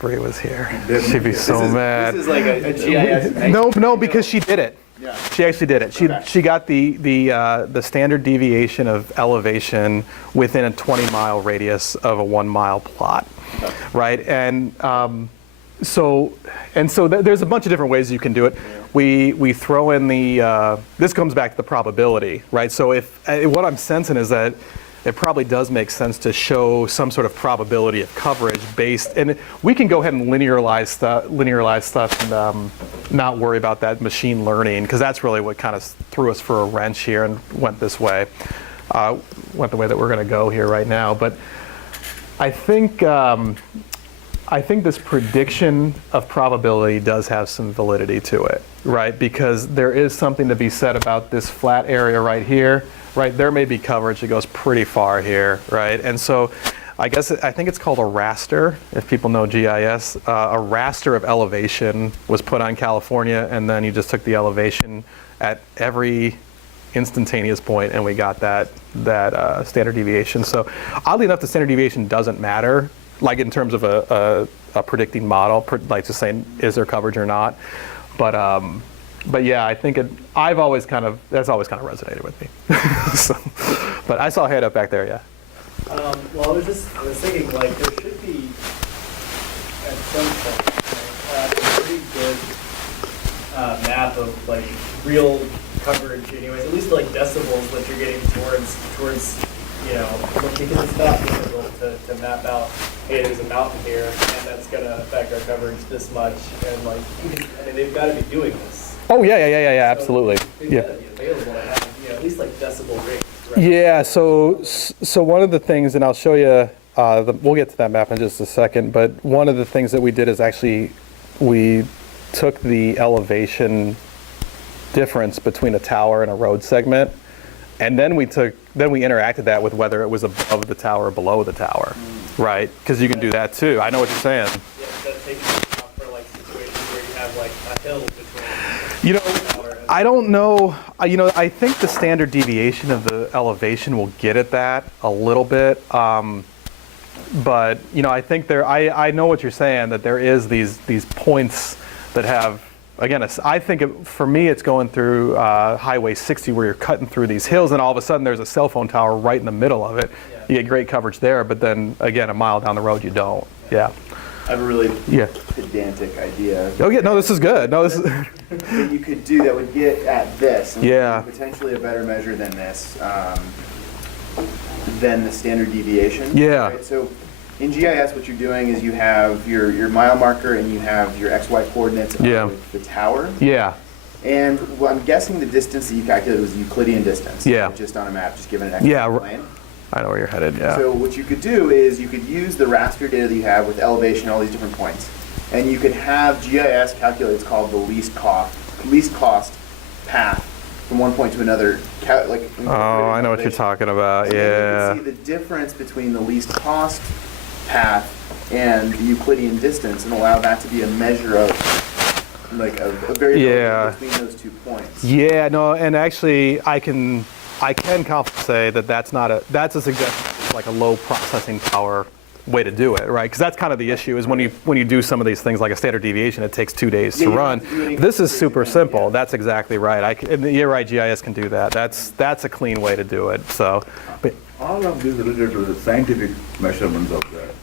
Bree was here. She'd be so mad. This is like a GIS. No, because she did it. Yeah. She actually did it. She got the standard deviation of elevation within a 20-mile radius of a 1 mile plot, right? And so there's a bunch of different ways you can do it. We throw in this comes back to the probability, right? So if what I'm sensing is that it probably does make sense to show some sort of probability of coverage based, and we can go ahead and linearize stuff and not worry about that machine learning, because that's really what kind of threw us for a wrench here and went this way, went the way that we're going to go here right now. But I think this prediction of probability does have some validity to it, right? Because there is something to be said about this flat area right here, right? There may be coverage that goes pretty far here, right? And so I think it's called a raster, if people know GIS. A raster of elevation was put on California, and then you just took the elevation at every instantaneous point, and we got that standard deviation. So oddly enough, the standard deviation doesn't matter, like in terms of a predicting model, like just saying is there coverage or not. But yeah, I think that's always kind of resonated with me. So, but I saw a hand up back there, yeah. Well, I was thinking, like, there should be, at some point, a pretty good map of, like, real coverage anyways, at least, like, decibels that you're getting towards, you know, because it's not difficult to map out, hey, there's a mountain here, and that's going to affect our coverage this much, and, like, I mean, they've got to be doing this. Oh, yeah, absolutely. They've got to be available to have, you know, at least, like, decibel rings. Right? Yeah, so one of the things, and I'll show you, we'll get to that map in just a second, but one of the things that we did is actually we took the elevation difference between a tower and a road segment, and then we interacted that with whether it was above the tower or below the tower, right? Because you can do that too. I know what you're saying. Yeah, that takes into account for, like, situations where you have, like, a hill between You know, the tower and I don't know. I think the standard deviation of the elevation will get at that a little bit. But I think I know what you're saying, that there is these points that have, again, I think for me it's going through Highway 60 where you're cutting through these hills and all of a sudden there's a cell phone tower right in the middle of it. Yeah. You get great coverage there, but then again, a mile down the road you don't. Yeah. I have a really Yeah. pedantic idea. Oh yeah, no, this is good. No, this is. That you could do that would get at this. And Yeah. potentially a better measure than this, than the standard deviation. Yeah. Right? So in GIS, what you're doing is you have your mile marker and you have your XY coordinates Yeah. of the tower. Yeah. And well, I'm guessing the distance that you calculated was Euclidean distance. Yeah. Just on a map, just given an Yeah, XY plane. I know where you're headed. Yeah. So what you could do is you could use the raster data that you have with elevation, all these different points, and you could have GIS calculate what's called the least cost path from one point to another. Oh, I know what you're talking about. So Yeah. then you can see the difference between the least cost path and the Euclidean distance, and allow that to be a measure of like a variability Yeah. between those 2 points. Yeah. No, and actually, I can confidently say that that's a suggestion, like a low processing power way to do it, right? Because that's kind of the issue is when you do some of these things like a standard deviation, it takes 2 days to Yeah, you run. have to do it This is in super yeah. simple. That's exactly right. And you're right. GIS can do that. That's a clean way to do it. So, but, All of this related to the scientific measurements of that.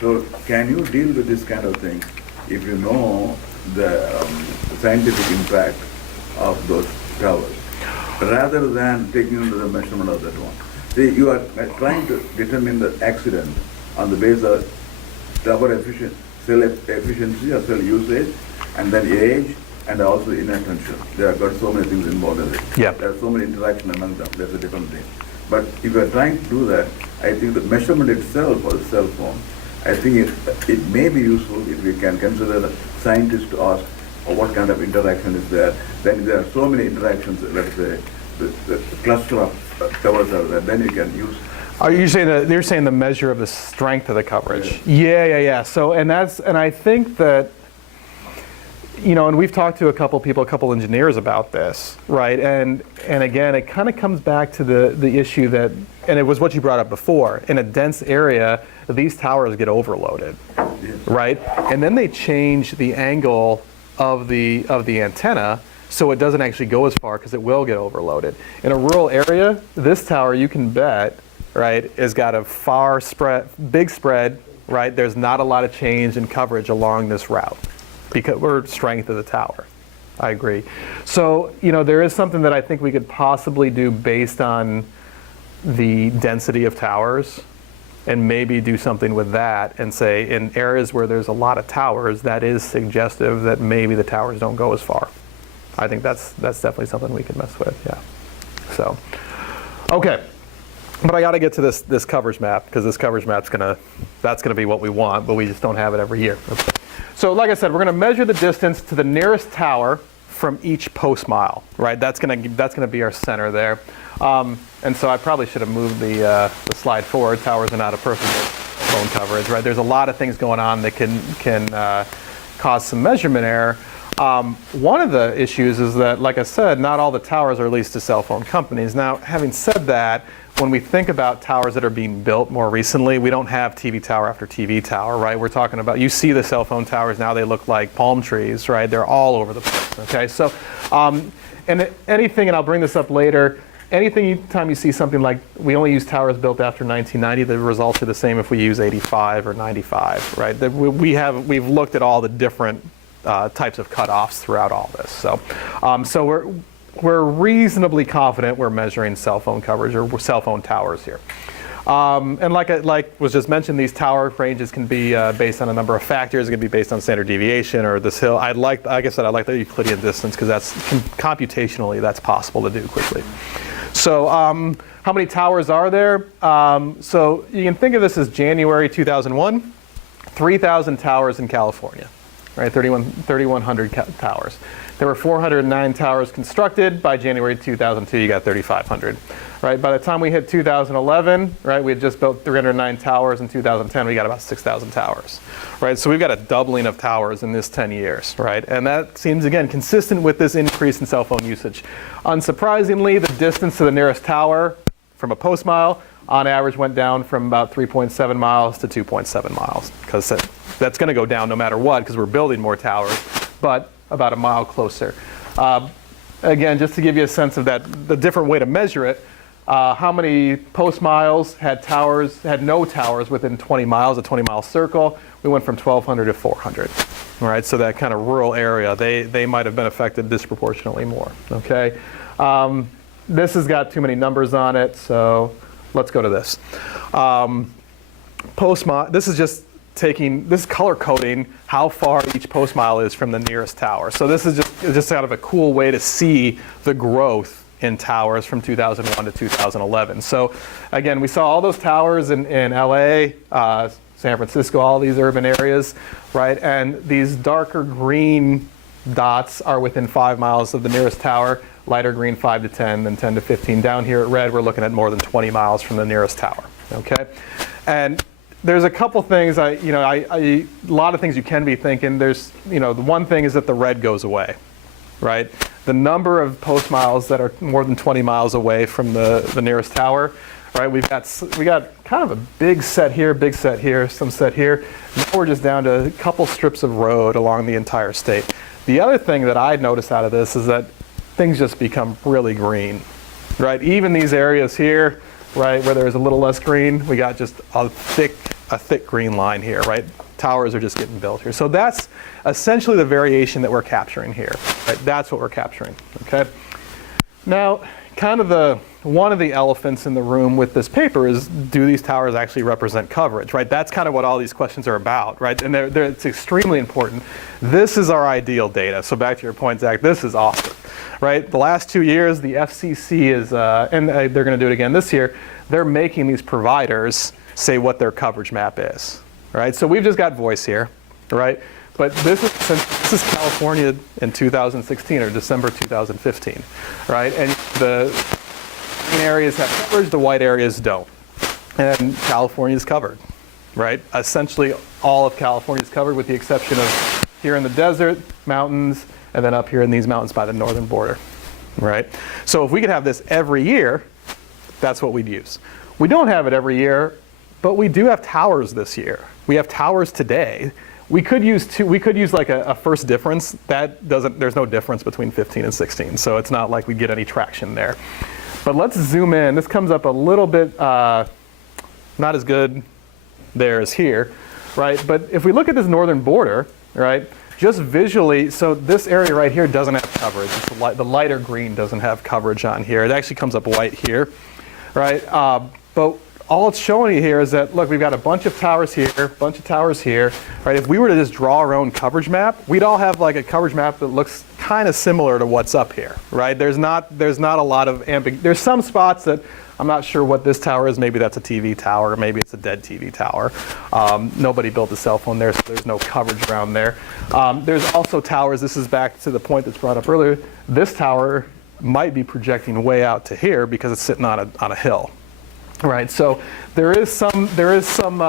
So can you deal with this kind of thing if you know the scientific impact of those towers, rather than taking into the measurement of that one? See, you are trying to determine the accident on the basis of tower cell efficiency or cell usage, and then age, and also inattention. There are got so many things involved in it. Yeah. There are so many interactions among them. That's a different thing. But if you are trying to do that, I think the measurement itself for the cell phone, I think it may be useful if we can consider the scientists to ask what kind of interaction is there. Then there are so many interactions, let's say, the cluster of towers are there, then you can use. are you saying that you're saying the measure of the strength of the coverage? Yeah. So, and I think that, and we've talked to a couple engineers about this, right? And again, it kind of comes back to the issue that, and it was what you brought up before, in a dense area, these towers get overloaded, right? And then they change the angle of the antenna so it doesn't actually go as far because it will get overloaded. In a rural area, this tower, you can bet, right, has got a big spread, right? There's not a lot of change in coverage along this route or strength of the tower. I agree. So, there is something that I think we could possibly do based on the density of towers, and maybe do something with that and say in areas where there's a lot of towers, that is suggestive that maybe the towers don't go as far. I think that's definitely something we can mess with, yeah. So, okay. But I got to get to this coverage map, because this coverage map's that's gonna be what we want, but we just don't have it every year. So like I said, we're gonna measure the distance to the nearest tower from each post mile, right? That's gonna be our center there. And so I probably should have moved the slide forward. Towers are not a perfect phone coverage, right? There's a lot of things going on that can cause some measurement error. One of the issues is that, like I said, not all the towers are leased to cell phone companies. Now, having said that, when we think about towers that are being built more recently, we don't have TV tower after TV tower, right? We're talking about, you see the cell phone towers now, they look like palm trees, right? They're all over the place, okay? So, and anything, and I'll bring this up later, anytime you see something like, we only use towers built after 1990, the results are the same if we use 85 or 95, right? We've looked at all the different types of cutoffs throughout all this. So, we're reasonably confident we're measuring cell phone coverage or cell phone towers here. And like was just mentioned, these tower ranges can be based on a number of factors. It can be based on standard deviation or this hill. Like I said, I like the Euclidean distance because that's computationally that's possible to do quickly. So how many towers are there? So you can think of this as January 2001, 3,000 towers in California, right? 3,100 towers. There were 409 towers constructed. By January 2002, you got 3,500. Right? By the time we hit 2011, right, we had just built 309 towers. In 2010, we got about 6,000 towers. Right? So we've got a doubling of towers in this 10 years. Right? And that seems, again, consistent with this increase in cell phone usage. Unsurprisingly, the distance to the nearest tower from a post mile, on average, went down from about 3.7 miles to 2.7 miles. Because that's going to go down no matter what, because we're building more towers. But about a mile closer. Again, just to give you a sense of that, the different way to measure it, how many post miles had no towers within 20 miles, a 20-mile circle. We went from 1,200 to 400. All right, so that kind of rural area, they might have been affected disproportionately more. Okay, this has got too many numbers on it, so let's go to this. This is just this color coding how far each post mile is from the nearest tower. So this is just kind of a cool way to see the growth in towers from 2001 to 2011. So again, we saw all those towers in LA, San Francisco, all these urban areas, right? And these darker green dots are within 5 miles of the nearest tower, lighter green 5 to 10, then 10 to 15. Down here at red, we're looking at more than 20 miles from the nearest tower, okay? And there's a couple things, a lot of things you can be thinking. There's, the one thing is that the red goes away, right? The number of post miles that are more than 20 miles away from the nearest tower, right? We got kind of a big set here, some set here. Now we're just down to a couple strips of road along the entire state. The other thing that I noticed out of this is that things just become really green, right? Even these areas here, right, where there's a little less green, we got just a thick green line here, right? Towers are just getting built here. So that's essentially the variation that we're capturing here, right? That's what we're capturing, okay? Now, kind of one of the elephants in the room with this paper is, do these towers actually represent coverage, right? That's kind of what all these questions are about, right? And it's extremely important. This is our ideal data. So back to your point, Zach, this is awesome, right? The last 2 years, the FCC is, and they're going to do it again this year, they're making these providers say what their coverage map is, right? So we've just got voice here, right? But this is California in 2016 or December 2015, right? And the green areas have coverage, the white areas don't. And California is covered, right? Essentially all of California is covered with the exception of here in the desert, mountains, and then up here in these mountains by the northern border, right? So if we could have this every year, that's what we'd use. We don't have it every year, but we do have towers this year. We have towers today. We could use like a first difference. There's no difference between 15 and 16, so it's not like we get any traction there. But let's zoom in. This comes up a little bit, not as good there as here, right? But if we look at this northern border, right, just visually, so this area right here doesn't have coverage. The lighter green doesn't have coverage on here. It actually comes up white here, right? But all it's showing you here is that, look, we've got a bunch of towers here, a bunch of towers here, right? If we were to just draw our own coverage map, we'd all have like a coverage map that looks kind of similar to what's up here, right? There's not a lot of there's some spots that I'm not sure what this tower is. Maybe that's a TV tower, maybe it's a dead TV tower. Nobody built a cell phone there, so there's no coverage around there. There's also towers, this is back to the point that's brought up earlier, this tower might be projecting way out to here because it's sitting on a hill. Right, so there is some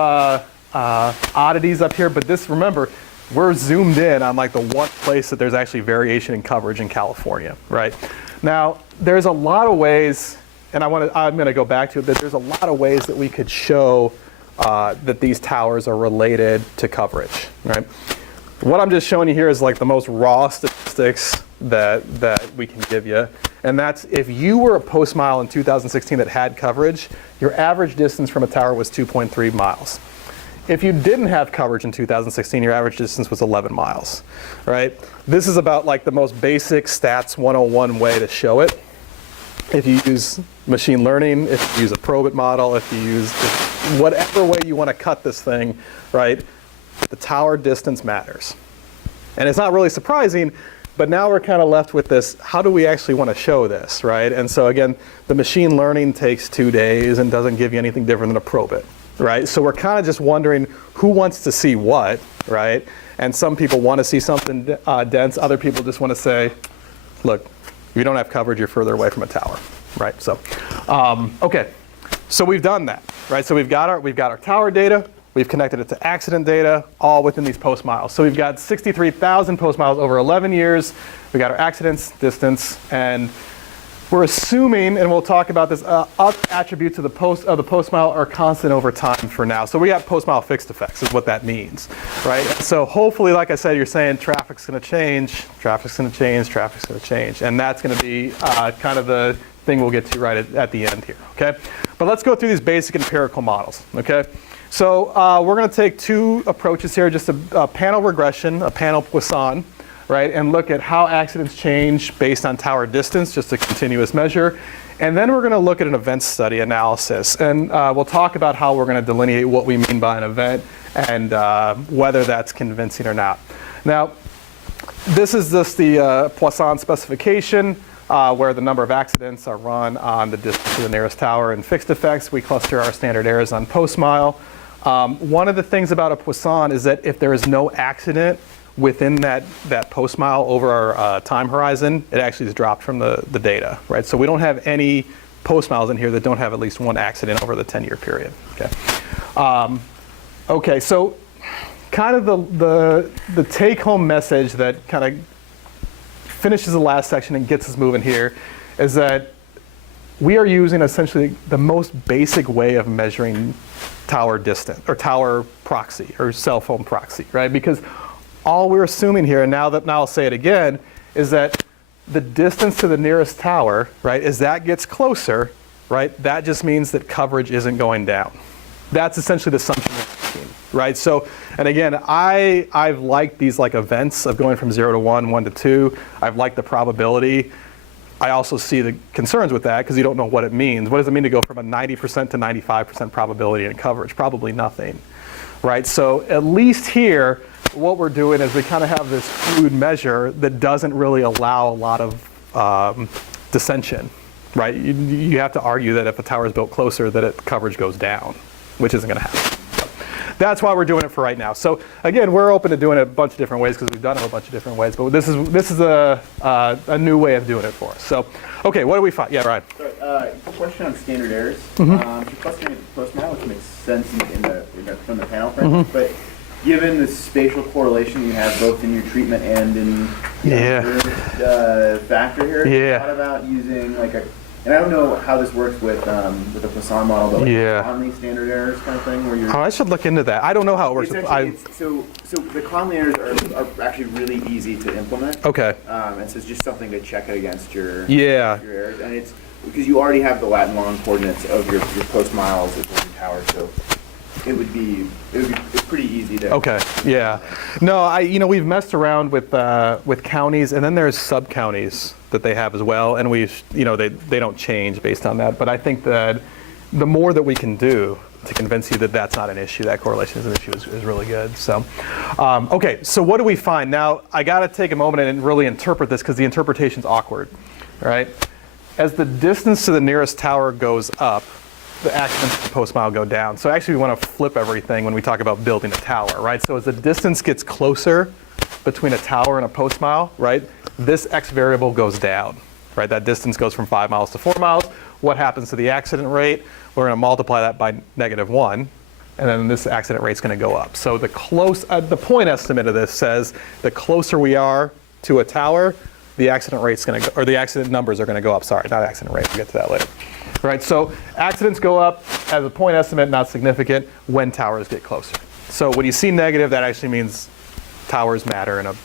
oddities up here, but remember, we're zoomed in on like the one place that there's actually variation in coverage in California, right? Now, there's a lot of ways, and I'm going to go back to it, but there's a lot of ways that we could show that these towers are related to coverage, right? What I'm just showing you here is like the most raw statistics that we can give you. And that's if you were a post mile in 2016 that had coverage, your average distance from a tower was 2.3 miles. If you didn't have coverage in 2016, your average distance was 11 miles, right? This is about like the most basic stats 101 way to show it. If you use machine learning, if you use a probit model, if you use whatever way you want to cut this thing, right? The tower distance matters. And it's not really surprising, but now we're kind of left with this, how do we actually want to show this, right? And so again, the machine learning takes 2 days and doesn't give you anything different than a probit, right? So we're kind of just wondering who wants to see what, right? And some people want to see something dense. Other people just want to say, look, if you don't have coverage, you're further away from a tower, right? So, okay, so we've done that, right? So we've got our tower data. We've connected it to accident data, all within these post miles. So we've got 63,000 post miles over 11 years. We got our accidents, distance, and we're assuming, and we'll talk about this, other attributes of the post mile are constant over time for now. So we got post mile fixed effects is what that means, right? So hopefully, like I said, you're saying traffic's going to change, traffic's going to change, traffic's going to change, and that's going to be kind of the thing we'll get to right at the end here, okay? But let's go through these basic empirical models, okay? So we're going to take 2 approaches here, just a panel regression, a panel Poisson, right, and look at how accidents change based on tower distance, just a continuous measure. And then we're going to look at an event study analysis. And we'll talk about how we're going to delineate what we mean by an event and whether that's convincing or not. Now, this is just the Poisson specification, where the number of accidents are run on the distance to the nearest tower and fixed effects. We cluster our standard errors on post mile. One of the things about a Poisson is that if there is no accident within that post mile over our time horizon, it actually is dropped from the data, right? So we don't have any post miles in here that don't have at least 1 accident over the 10-year period, okay? Okay, so kind of the take-home message that kind of finishes the last section and gets us moving here is that we are using essentially the most basic way of measuring tower distance or tower proxy or cell phone proxy, right? Because all we're assuming here, and now I'll say it again, is that the distance to the nearest tower, right, as that gets closer, right, that just means that coverage isn't going down. That's essentially the assumption we're making, right? So, and again, I've liked these like events of going from 0 to 1, 1 to 2. I've liked the probability. I also see the concerns with that because you don't know what it means. What does it mean to go from a 90% to 95% probability in coverage? Probably nothing, right? So at least here, what we're doing is we kind of have this crude measure that doesn't really allow a lot of dissension, right? You have to argue that if a tower is built closer, that coverage goes down, which isn't going to happen. That's why we're doing it for right now. So again, we're open to doing it a bunch of different ways because we've done it a bunch of different ways. But this is a new way of doing it for us. So, okay, what do we find? Yeah, Ryan. Sorry, question on standard errors. Mm-hmm. You're clustering at the post mile, which makes sense from the panel framework. Mm-hmm. But given the spatial correlation you have both in your treatment and in your factor here, have you thought about using like and I don't know how this works with the Poisson model, but like Conley standard errors kind of thing, where you're. Oh, I should look into that. I don't know how it works. So the Conley errors are actually really easy to implement. Okay. And so it's just something to check it against your your errors, and it's because you already have the Latin long coordinates of your post miles as well as your tower, so. It's pretty easy to. Okay. Yeah. No, we've messed around with counties, and then there's sub counties that they have as well, and they don't change based on that. But I think that the more that we can do to convince you that that's not an issue, that correlation is an issue, is really good. So, okay. So what do we find now? I got to take a moment and really interpret this because the interpretation's awkward, right? As the distance to the nearest tower goes up, the accidents of the post mile go down. So actually we want to flip everything when we talk about building a tower, right? So as the distance gets closer between a tower and a post mile, right, this X variable goes down, right? That distance goes from 5 miles to 4 miles. What happens to the accident rate? We're going to multiply that by -1, and then this accident rate's going to go up. So the point estimate of this says the closer we are to a tower, the accident rate's going to go, or the accident numbers are going to go up. Sorry, not accident rate. We'll get to that later. Right, so accidents go up as a point estimate, not significant, when towers get closer. So when you see negative, that actually means towers matter in an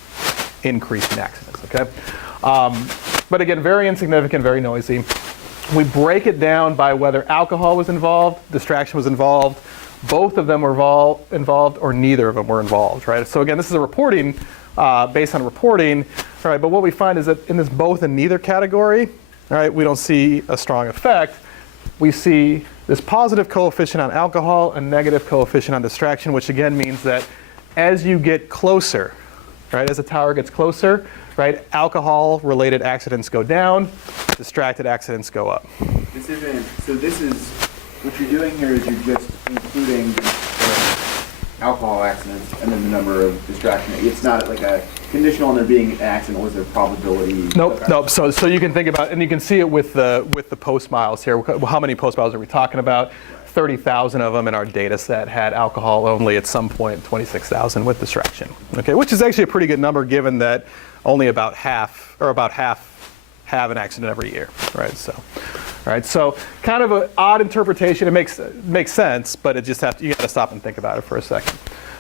increase in accidents, okay? But again, very insignificant, very noisy. We break it down by whether alcohol was involved, distraction was involved, both of them were involved, or neither of them were involved, right? So again, this is a reporting, based on reporting, all right, but what we find is that in this both and neither category, all right, we don't see a strong effect. We see this positive coefficient on alcohol, a negative coefficient on distraction, which again means that as you get closer, right, as the tower gets closer, right, alcohol-related accidents go down, distracted accidents go up. This isn't, so this is, what you're doing here is you're just including alcohol accidents and then the number of distraction. It's not like a conditional on there being an accident was a probability. Nope, Okay. nope. So you can think about, and you can see it with the post miles here. How many post miles are we talking about? 30,000 of them in our data set had alcohol only at some point, 26,000 with distraction. Okay, which is actually a pretty good number given that only about half have an accident every year, right? So kind of an odd interpretation. It makes sense, but you got to stop and think about it for a second.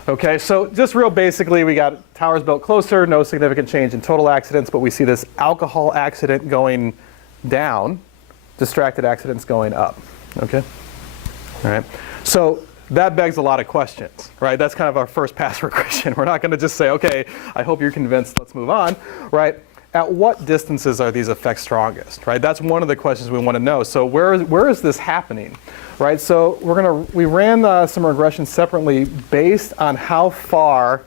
Okay, so just real basically, we got towers built closer, no significant change in total accidents, but we see this alcohol accident going down, distracted accidents going up. Okay, all right. So that begs a lot of questions, right? That's kind of our first pass regression. We're not going to just say, okay, I hope you're convinced, let's move on, right? At what distances are these effects strongest, right? That's one of the questions we want to know. So where is this happening, right? So we ran some regressions separately based on how far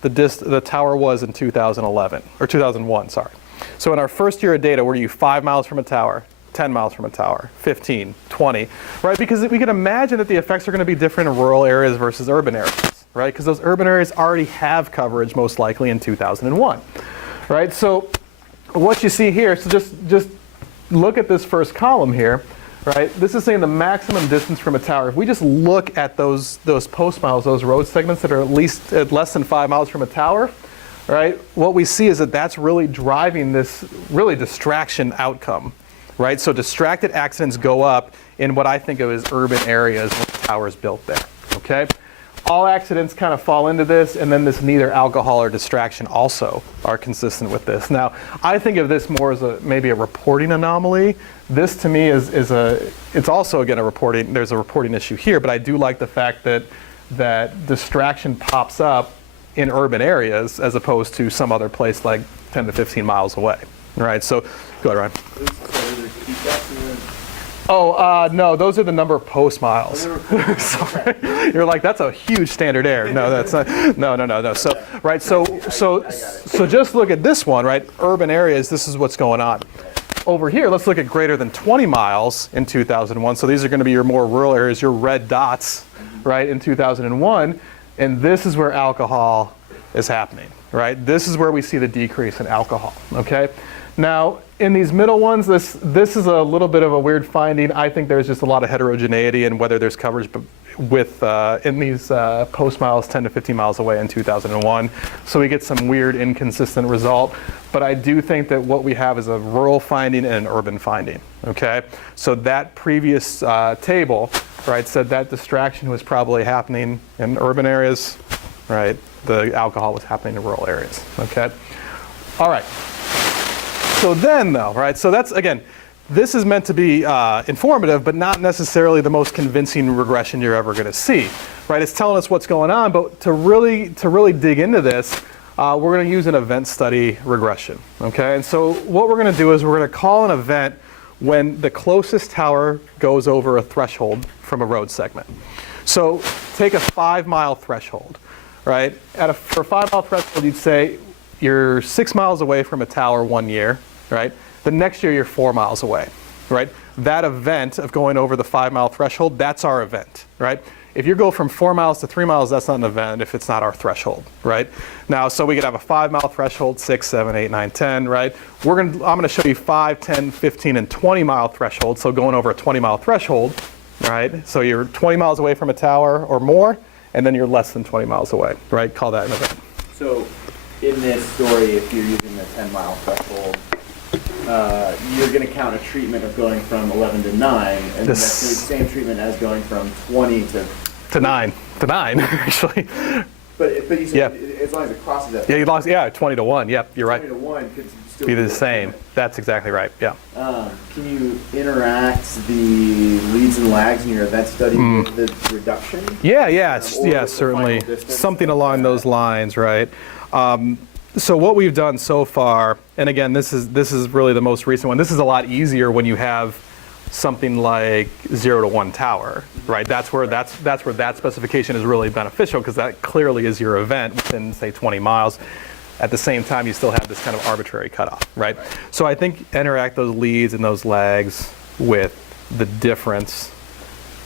the tower was in 2011, or 2001, sorry. So in our first year of data, were you 5 miles from a tower, 10 miles from a tower, 15, 20, right? Because we can imagine that the effects are going to be different in rural areas versus urban areas, right? Because those urban areas already have coverage most likely in 2001. Right, so what you see here, so just look at this first column here, right? This is saying the maximum distance from a tower. If we just look at those post miles, those road segments that are at less than 5 miles from a tower, right? What we see is that that's really driving this really distraction outcome, right? So distracted accidents go up in what I think of as urban areas with towers built there, okay? All accidents kind of fall into this, and then this neither alcohol or distraction also are consistent with this. Now, I think of this more as maybe a reporting anomaly. This to me it's also again there's a reporting issue here, but I do like the fact that distraction pops up in urban areas as opposed to some other place like 10 to 15 miles away, right? So, go ahead, Ryan. Oh, no, those are the number of post miles. Sorry. You're like, that's a huge standard error. No, that's not. No. So, right, so just look at this one, right? Urban areas, this is what's going on. Over here, let's look at greater than 20 miles in 2001. So these are going to be your more rural areas, your red dots, right, in 2001. And this is where alcohol is happening, right? This is where we see the decrease in alcohol, okay? Now, in these middle ones, this is a little bit of a weird finding. I think there's just a lot of heterogeneity in whether there's coverage in these post miles 10 to 15 miles away in 2001. So we get some weird inconsistent result. But I do think that what we have is a rural finding and an urban finding, okay? So that previous table, right, said that distraction was probably happening in urban areas, right? The alcohol was happening in rural areas, okay? All right. So then, though, right, so that's, again, this is meant to be informative, but not necessarily the most convincing regression you're ever going to see, right? It's telling us what's going on, but to really dig into this, we're going to use an event study regression, okay? And so what we're going to do is we're going to call an event when the closest tower goes over a threshold from a road segment. So take a 5 mile threshold, right? For a 5 mile threshold, you'd say you're 6 miles away from a tower 1 year, right? The next year you're 4 miles away, right? That event of going over the 5 mile threshold, that's our event, right? If you go from 4 miles to 3 miles, that's not an event if it's not our threshold, right? Now, so we could have a 5 mile threshold, 6, 7, 8, 9, 10, right? I'm gonna show you 5, 10, 15, and 20 mile threshold. So going over a 20 mile threshold, right? So you're 20 miles away from a tower or more, and then you're less than 20 miles away, right? Call that an event. So in this story, if you're using the 10-mile threshold, you're going to count a treatment of going from 11 to 9, and that's the same treatment as going from 20 to 9, actually. But you said Yeah. as long as it crosses that. Yeah, you lost. Yeah, 20 to 1. Yep, you're right. 20 to 1 could still Be the same. That's exactly right. Yeah. Can you interact the leads and lags in your event study with the reduction? Yeah, Or yeah, the certainly. final distance? Something along those lines, right? So what we've done so far, and again, this is really the most recent one. This is a lot easier when you have something like 0 to 1 tower, right? That's where that specification is really beneficial, because that clearly is your event within, say, 20 miles. At the same time, you still have this kind of arbitrary cutoff, right? So I think interact those leads and those lags with the difference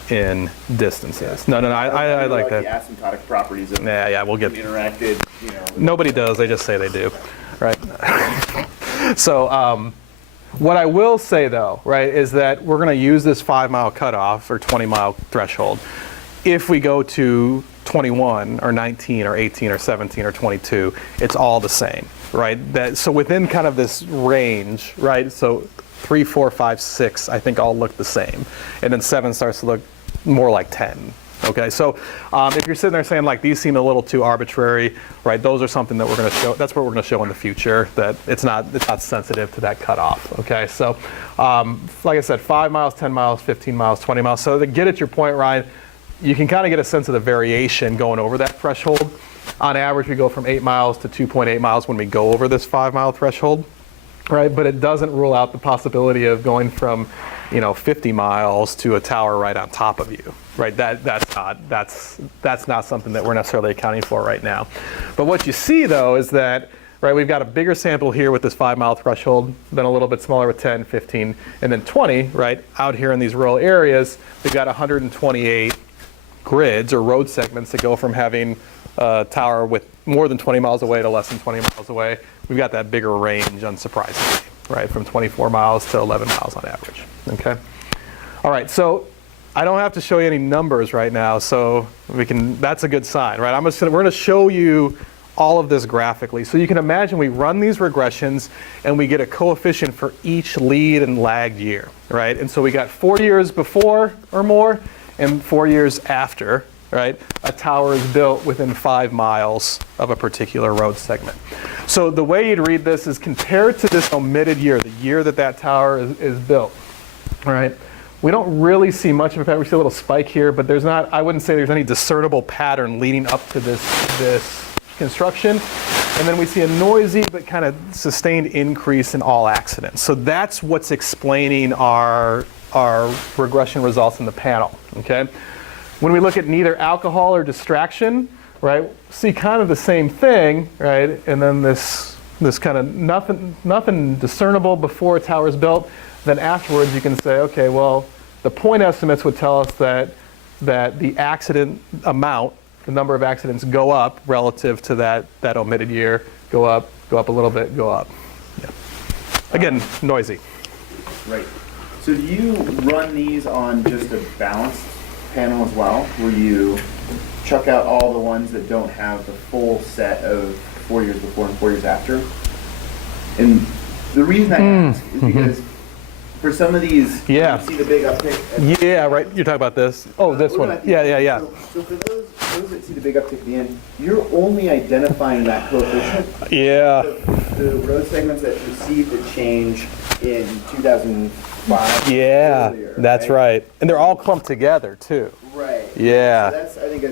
in distances. No, I like that. The asymptotic properties of Yeah, we'll get. interacted, Nobody does. They just say they do, right? So what I will say, though, right, is that we're going to use this 5-mile cutoff or 20-mile threshold if we go to 21 or 19 or 18 or 17 or 22. It's all the same, right? So within kind of this range, right? So 3, 4, 5, 6, I think all look the same, and then 7 starts to look more like 10. Okay, so if you're sitting there saying like these seem a little too arbitrary, right? Those are something that we're going to show. That's what we're going to show in the future. That it's not sensitive to that cutoff. Okay, so like I said, 5 miles, 10 miles, 15 miles, 20 miles. So to get at your point, Ryan, you can kind of get a sense of the variation going over that threshold. On average, we go from 8 miles to 2.8 miles when we go over this 5-mile threshold, right? But it doesn't rule out the possibility of going from 50 miles to a tower right on top of you, right? That's not something that we're necessarily accounting for right now. But what you see, though, is that, right, we've got a bigger sample here with this 5-mile threshold, then a little bit smaller with 10, 15, and then 20, right? Out here in these rural areas, we've got 128 grids or road segments that go from having a tower with more than 20 miles away to less than 20 miles away. We've got that bigger range, unsurprisingly, right? From 24 miles to 11 miles on average, okay? All right, so I don't have to show you any numbers right now, so that's a good sign, right? We're gonna show you all of this graphically. So you can imagine we run these regressions and we get a coefficient for each lead and lagged year, right? And so we got 4 years before or more and 4 years after, right? A tower is built within 5 miles of a particular road segment. So the way you'd read this is compared to this omitted year, the year that tower is built, right? We don't really see much of a pattern. We see a little spike here, but I wouldn't say there's any discernible pattern leading up to this construction. And then we see a noisy but kind of sustained increase in all accidents. So that's what's explaining our regression results in the panel, okay? When we look at neither alcohol or distraction, right, see kind of the same thing, right? And then this kind of nothing discernible before a tower is built. Then afterwards you can say, okay, well, the point estimates would tell us that the accident amount, the number of accidents go up relative to that omitted year, go up a little bit, go up. Yeah. Again, noisy. Right. So do you run these on just a balanced panel as well, where you chuck out all the ones that don't have the full set of 4 years before and 4 years after? And the reason I ask is because for some of these, you see the big uptick. Yeah, right. You're talking about this. Oh, this one. Yeah. So for those that see the big uptick at the end, you're only identifying that coefficient. Yeah. The road segments that received a change in 2005. Yeah, earlier, that's right. And they're all clumped together too. Right. Yeah. So that's, I think,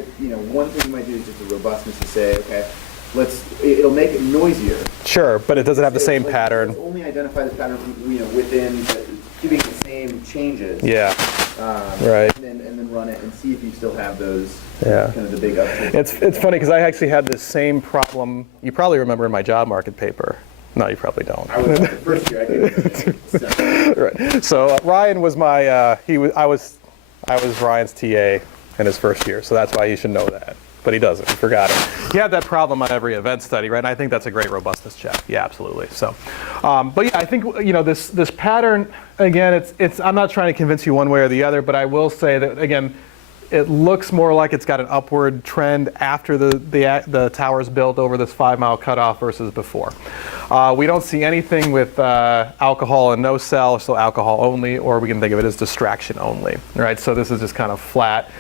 one thing you might do is just a robustness to say, okay, it'll make it noisier. Sure, but it doesn't have the same pattern. Let's only identify the pattern, within keeping the same changes. Yeah. Right. And then run it and see if you still have those. Yeah. Kind of the big uptick. It's funny because I actually had this same problem. You probably remember in my job market paper. No, you probably don't. I was the first year. I did. Right. So Ryan was I was Ryan's TA in his first year, so that's why you should know that. but he doesn't. He forgot it. He had that problem on every event study, right? And I think that's a great robustness check. Yeah, absolutely. So, but yeah, I think this pattern again. I'm not trying to convince you one way or the other, but I will say that again, it looks more like it's got an upward trend after the tower's built over this 5-mile cutoff versus before. We don't see anything with alcohol and no cell, so alcohol only, or we can think of it as distraction only, right? So this is just kind of flat.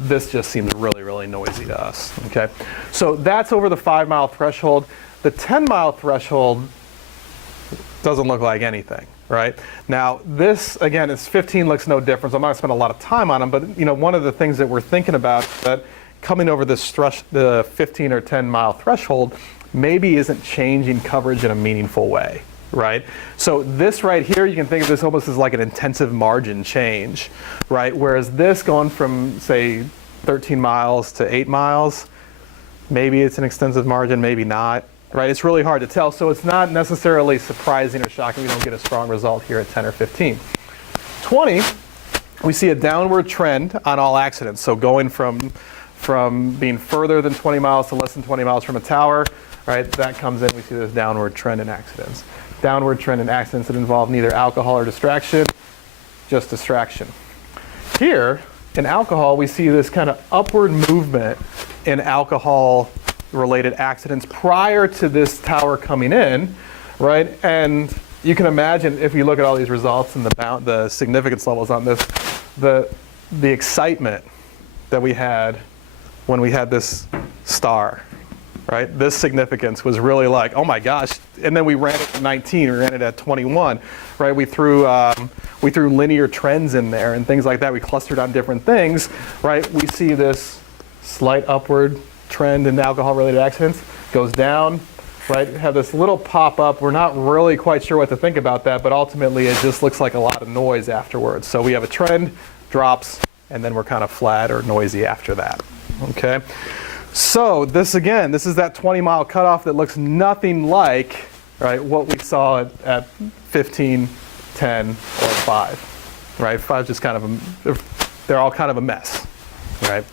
This just seems really, really noisy to us, okay? So that's over the 5-mile threshold. The 10-mile threshold doesn't look like anything, right? Now this, again, is 15 looks no different, so I'm not gonna spend a lot of time on them, but one of the things that we're thinking about that coming over this the 15 or 10-mile threshold maybe isn't changing coverage in a meaningful way, right? So this right here, you can think of this almost as like an intensive margin change, right? Whereas this going from, say, 13 miles to 8 miles, maybe it's an extensive margin, maybe not, right? It's really hard to tell, so it's not necessarily surprising or shocking we don't get a strong result here at 10 or 15. 20, we see a downward trend on all accidents, so going from being further than 20 miles to less than 20 miles from a tower, right? That comes in, we see this downward trend in accidents. Downward trend in accidents that involve neither alcohol or distraction, just distraction. Here, in alcohol, we see this kind of upward movement in alcohol-related accidents prior to this tower coming in, right? And you can imagine if you look at all these results and the significance levels on this, the excitement that we had when we had this star, right? This significance was really like, oh my gosh. And then we ran it at 19, we ran it at 21, right? We threw linear trends in there and things like that. We clustered on different things, right? We see this slight upward trend in alcohol-related accidents, goes down, right? Have this little pop up. We're not really quite sure what to think about that, but ultimately it just looks like a lot of noise afterwards. So we have a trend, drops, and then we're kind of flat or noisy after that, okay? So this again, this is that 20-mile cutoff that looks nothing like, right, what we saw at 15, 10, or 5, right? 5 just kind of, they're all kind of a mess, right?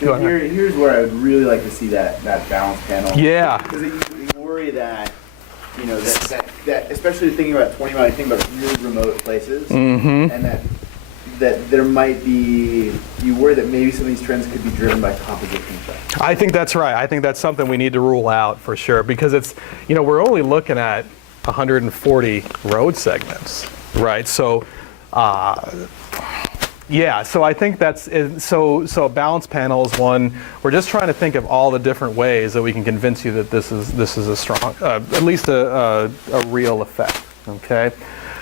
Here's where I would really like to see that balance panel. Yeah. Because you worry that, that especially thinking about 20 miles, you think about really remote places, and that there might be, you worry that maybe some of these trends could be driven by composition effects. I think that's right. I think that's something we need to rule out for sure, because it's, we're only looking at 140 road segments, right? So, yeah, so I think that's, so a balance panel is one, we're just trying to think of all the different ways that we can convince you that this is a strong, at least a real effect, okay?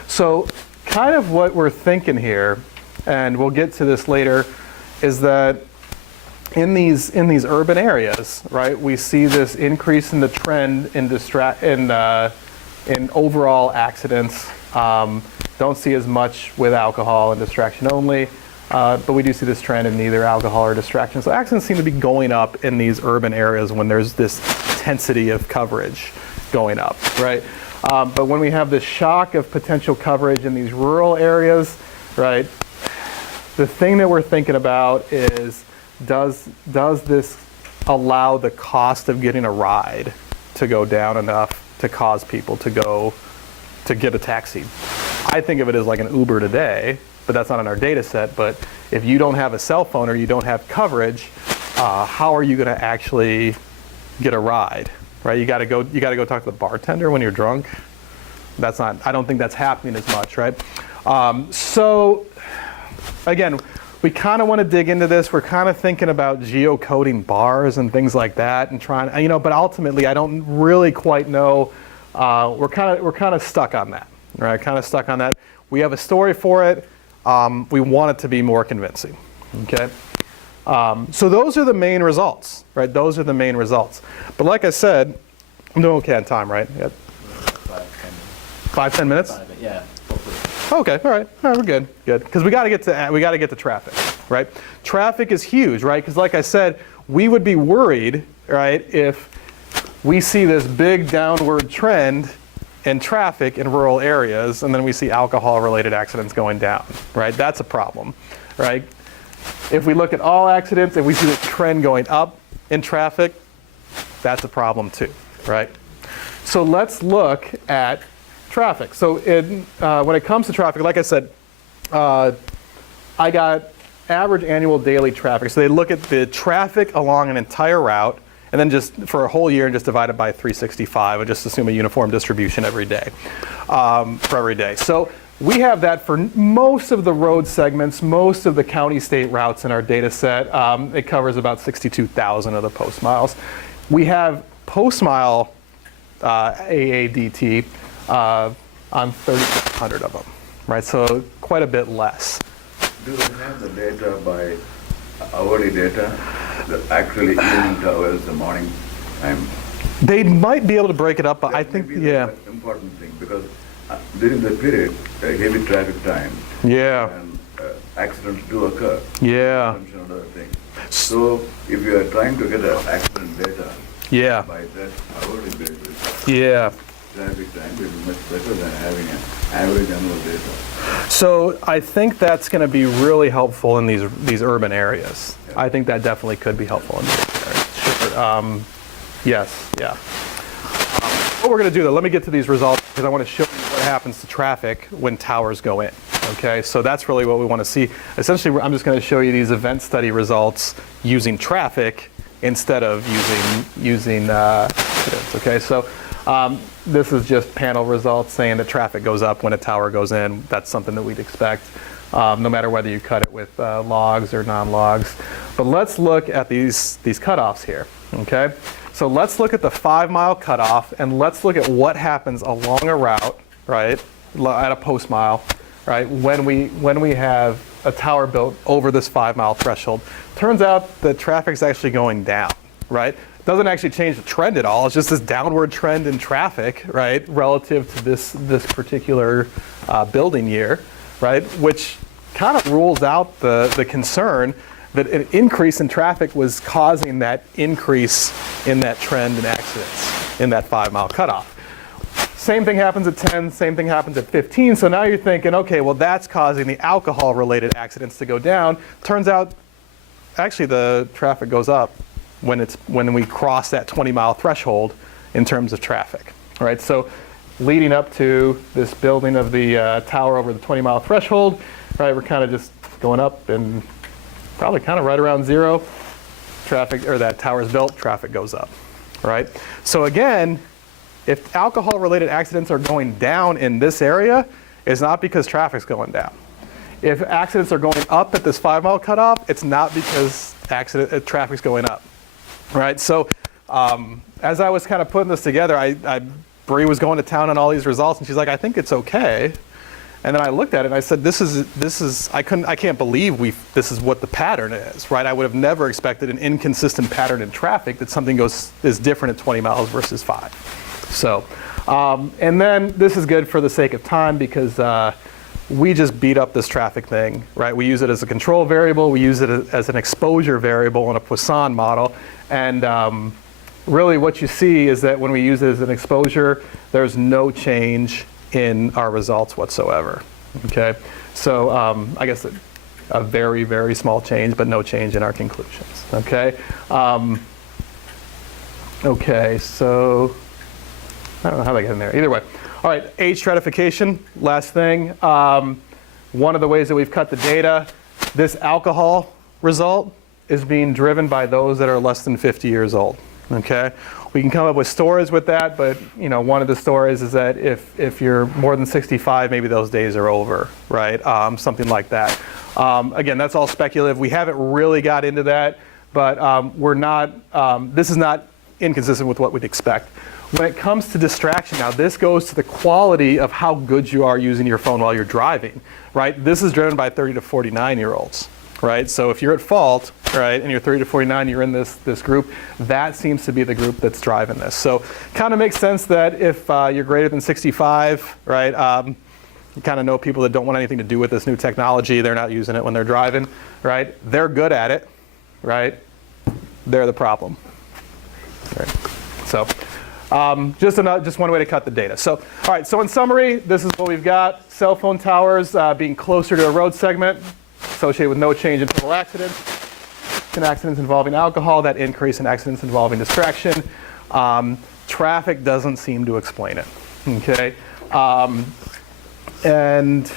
So kind of what we're thinking here, and we'll get to this later, is that in these urban areas, right, we see this increase in the trend in overall accidents. Don't see as much with alcohol and distraction only, but we do see this trend in neither alcohol or distraction. So accidents seem to be going up in these urban areas when there's this intensity of coverage going up, right? But when we have this shock of potential coverage in these rural areas, right, the thing that we're thinking about is, does this allow the cost of getting a ride to go down enough to cause people to get a taxi? I think of it as like an Uber today, but that's not in our data set. But if you don't have a cell phone or you don't have coverage, how are you going to actually get a ride, right? You got to go talk to the bartender when you're drunk. That's not, I don't think that's happening as much, right? So again, we kind of want to dig into this. We're kind of thinking about geocoding bars and things like that, and trying, but ultimately I don't really quite know. We're kind of stuck on that, right? Kind of stuck on that. We have a story for it. We want it to be more convincing, okay? So those are the main results, right? Those are the main results. But like I said, I'm doing okay on time, right? Yeah. 5-10 minutes? Yeah. Okay, all right, we're good. Because we got to get to traffic, right? Traffic is huge, right? Because like I said, we would be worried, right, if we see this big downward trend in traffic in rural areas, and then we see alcohol-related accidents going down, right? That's a problem, right? If we look at all accidents, if we see the trend going up in traffic, that's a problem too, right? So let's look at traffic. So when it comes to traffic, like I said, I got average annual daily traffic. So they look at the traffic along an entire route, and then just for a whole year and just divide it by 365 and just assume a uniform distribution every day, for every day. So we have that for most of the road segments, most of the county-state routes in our data set. It covers about 62,000 of the post miles. We have post mile AADT on 3,600 of them, right? So quite a bit less. Do they have the data by hourly data, the actually evening hours, the morning time? They might be able to break it up, but That I may think, be the yeah. important thing, because during the period, heavy traffic time, Yeah, and accidents do occur. yeah, Consumption and other things. So if you are trying to get accident data yeah, by that hourly basis, yeah. traffic time will be much better than having an average annual data. So I think that's going to be really helpful in these urban areas. I think that definitely could be helpful in these areas. Sure. Yes, yeah. What we're going to do though, let me get to these results because I want to show you what happens to traffic when towers go in. Okay, so that's really what we want to see. Essentially, I'm just going to show you these event study results using traffic instead of using accidents. Okay, so this is just panel results saying that traffic goes up when a tower goes in. That's something that we'd expect, no matter whether you cut it with logs or non-logs. But let's look at these cutoffs here. Okay, so let's look at the 5-mile cutoff, and let's look at what happens along a route, right, at a post mile, right, when we have a tower built over this 5-mile threshold. Turns out the traffic's actually going down, right? Doesn't actually change the trend at all. It's just this downward trend in traffic, right, relative to this particular building year, right, which kind of rules out the concern that an increase in traffic was causing that increase in that trend in accidents in that 5-mile cutoff. Same thing happens at 10, same thing happens at 15. So now you're thinking, okay, well that's causing the alcohol-related accidents to go down. Turns out, actually the traffic goes up when we cross that 20-mile threshold in terms of traffic, right? So leading up to this building of the tower over the 20-mile threshold, right, we're kind of just going up and probably kind of right around zero. Traffic, or that tower's built, traffic goes up, right? So again, if alcohol-related accidents are going down in this area, it's not because traffic's going down. If accidents are going up at this 5-mile cutoff, it's not because traffic's going up, right? So as I was kind of putting this together, Bree was going to town on all these results, and she's like, I think it's okay. And then I looked at it and I said, this is I can't believe this is what the pattern is, right? I would have never expected an inconsistent pattern in traffic that something is different at 20 miles versus 5. So, and then this is good for the sake of time because we just beat up this traffic thing, right? We use it as a control variable. We use it as an exposure variable in a Poisson model. And really what you see is that when we use it as an exposure, there's no change in our results whatsoever, okay? So I guess a very, very small change, but no change in our conclusions, okay? Okay, so I don't know how they get in there. Either way. All right, age stratification, last thing. One of the ways that we've cut the data, this alcohol result is being driven by those that are less than 50 years old, okay? We can come up with stories with that, but you know, one of the stories is that if you're more than 65, maybe those days are over, right? Something like that. Again, that's all speculative. We haven't really got into that, but we're not, this is not inconsistent with what we'd expect. When it comes to distraction, now this goes to the quality of how good you are using your phone while you're driving, right? This is driven by 30 to 49-year-olds, right? So if you're at fault, right, and you're 30 to 49, you're in this group, that seems to be the group that's driving this. So kind of makes sense that if you're greater than 65, right, you kind of know people that don't want anything to do with this new technology. They're not using it when they're driving, right? They're good at it, right? They're the problem, right? So just one way to cut the data. So, all right, so in summary, this is what we've got. Cell phone towers being closer to a road segment, associated with no change in total accidents, in accidents involving alcohol, that increase in accidents involving distraction. Traffic doesn't seem to explain it, okay? And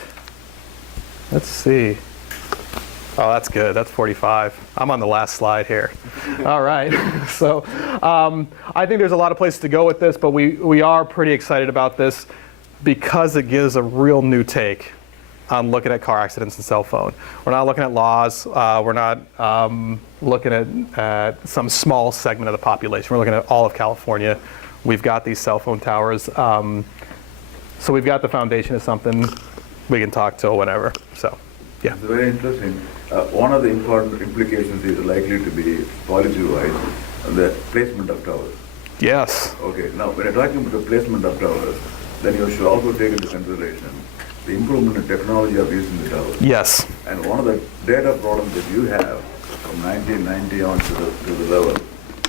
let's see. Oh, that's good. That's 45. I'm on the last slide here. All right. So I think there's a lot of places to go with this, but we are pretty excited about this because it gives a real new take on looking at car accidents and cell phone. We're not looking at laws. We're not looking at some small segment of the population. We're looking at all of California. We've got these cell phone towers. So we've got the foundation of something we can talk to whenever. So, yeah. It's very interesting. One of the important implications is likely to be policy-wise, the placement of towers. Yes. Okay, now when you're talking about the placement of towers, then you should also take into consideration the improvement in technology of using the towers. Yes. And one of the data problems that you have from 1990 on to the level,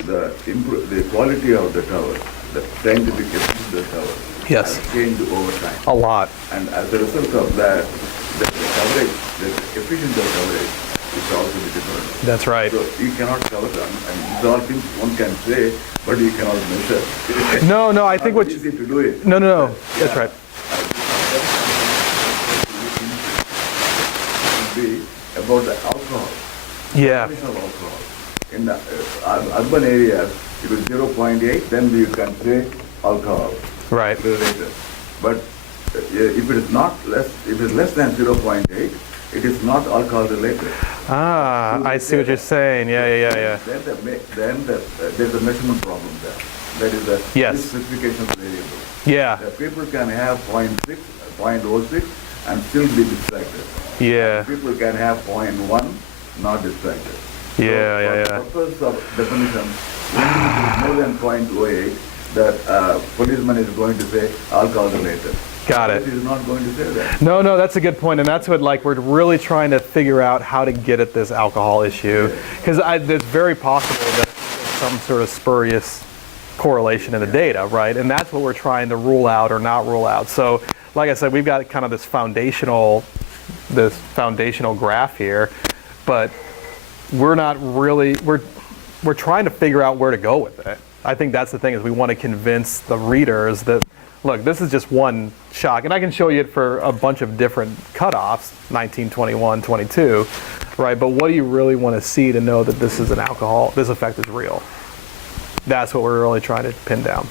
the quality of the towers, the scientific efficiency of the towers Yes. has changed over time. A lot. And as a result of that, the coverage, the efficiency of coverage is also different. That's right. So you cannot cover them, and these are things one can say, but you cannot measure. No, I think what It's easy to do it. No. That's right. Would be about the alcohol. Yeah. Definition of alcohol. In the urban areas, if it's 0.8, then you can say alcohol Right. related. But if it is not less, if it's less than 0.8, it is not alcohol related. Ah, I see what you're saying. Yeah. Then there's a measurement problem there. That is the Yes. specification variable. Yeah. The people can have 0.6, 0.06 and still be distracted. Yeah. People can have 0.1, not distracted. Yeah. For the purpose of definition, when it is more than 0.08, that policeman is going to say alcohol related. Got it. He is not going to say that. No, that's a good point, and that's what we're really trying to figure out how to get at this alcohol issue, because it's very possible that there's some sort of spurious correlation in the data, right? And that's what we're trying to rule out or not rule out. So, like I said, we've got kind of this foundational graph here, but we're not really we're trying to figure out where to go with it. I think that's the thing, is we want to convince the readers that, look, this is just one shock, and I can show you it for a bunch of different cutoffs, 19, 21, 22, right? But what do you really want to see to know that this is this effect is real? That's what we're really trying to pin down.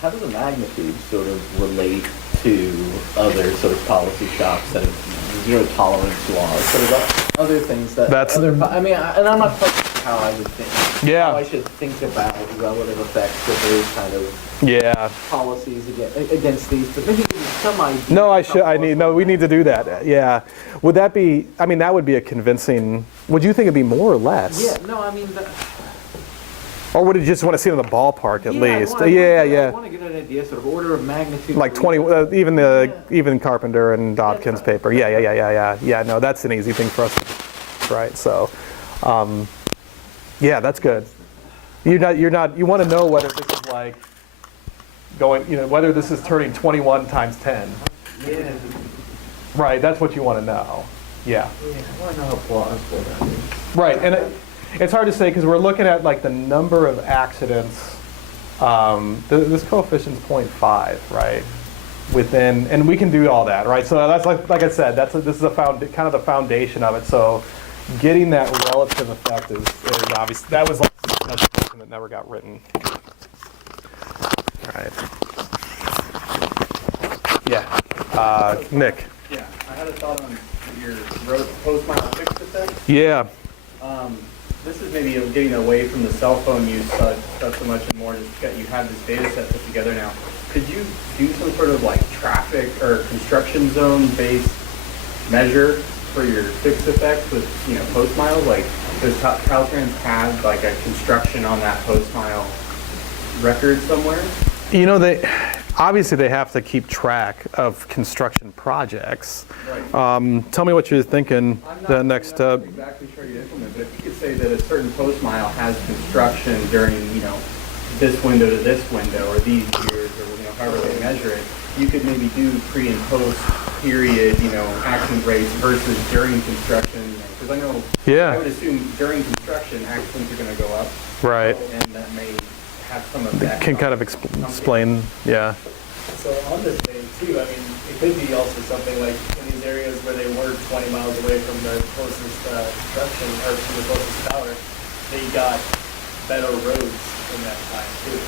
How does the magnitude sort of relate to other sort of policy shocks that have zero tolerance laws, sort of other things that and I'm not quite sure how I would think. Yeah. How I should think about relative effects of those kind of policies against these, but maybe give me some idea. No, we need to do that. Yeah. Would that be? I mean, that would be a convincing. Would you think it'd be more or less? Yeah. No, I mean. Or would you just want to see it in the ballpark at least? I want to get an idea, sort of order of magnitude. Like 20, even Carpenter and Dobkin's paper. Yeah. No, that's an easy thing for us, right? So, yeah, that's good. You want to know whether this is like going, whether this is turning 21 times 10. Yeah. Right. That's what you want to know. Yeah. I want to know how plausible that is. Right, and it's hard to say because we're looking at like the number of accidents. This coefficient's 0.5, right? Within, and we can do all that, right? So that's like I said, this is kind of the foundation of it. So getting that relative effect is obvious. That was like that's something that never got written. All right. Yeah, Nick. Yeah, I had a thought on your post-mile fixed effect. Yeah. This is maybe getting away from the cell phone use stuff so much and more just that you have this data set put together now. Could you do some sort of like traffic or construction zone based measure for your fixed effect with, post miles? Like, does Caltrans have like a construction on that post mile record somewhere? They obviously they have to keep track of construction projects. Right. Tell me what you're thinking. I'm not exactly sure you implement, but if you could say that a certain post mile has construction during, this window to this window or these years or however they measure it, you could maybe do pre and post period, accident rates versus during construction? Because I know, Yeah. I would assume during construction, accidents are going to go up. Right. And that may have some effect. Can kind of explain, yeah. So on this thing too, I mean, it could be also something like in these areas where they were 20 miles away from the closest construction or from the closest tower, they got better roads in that time too.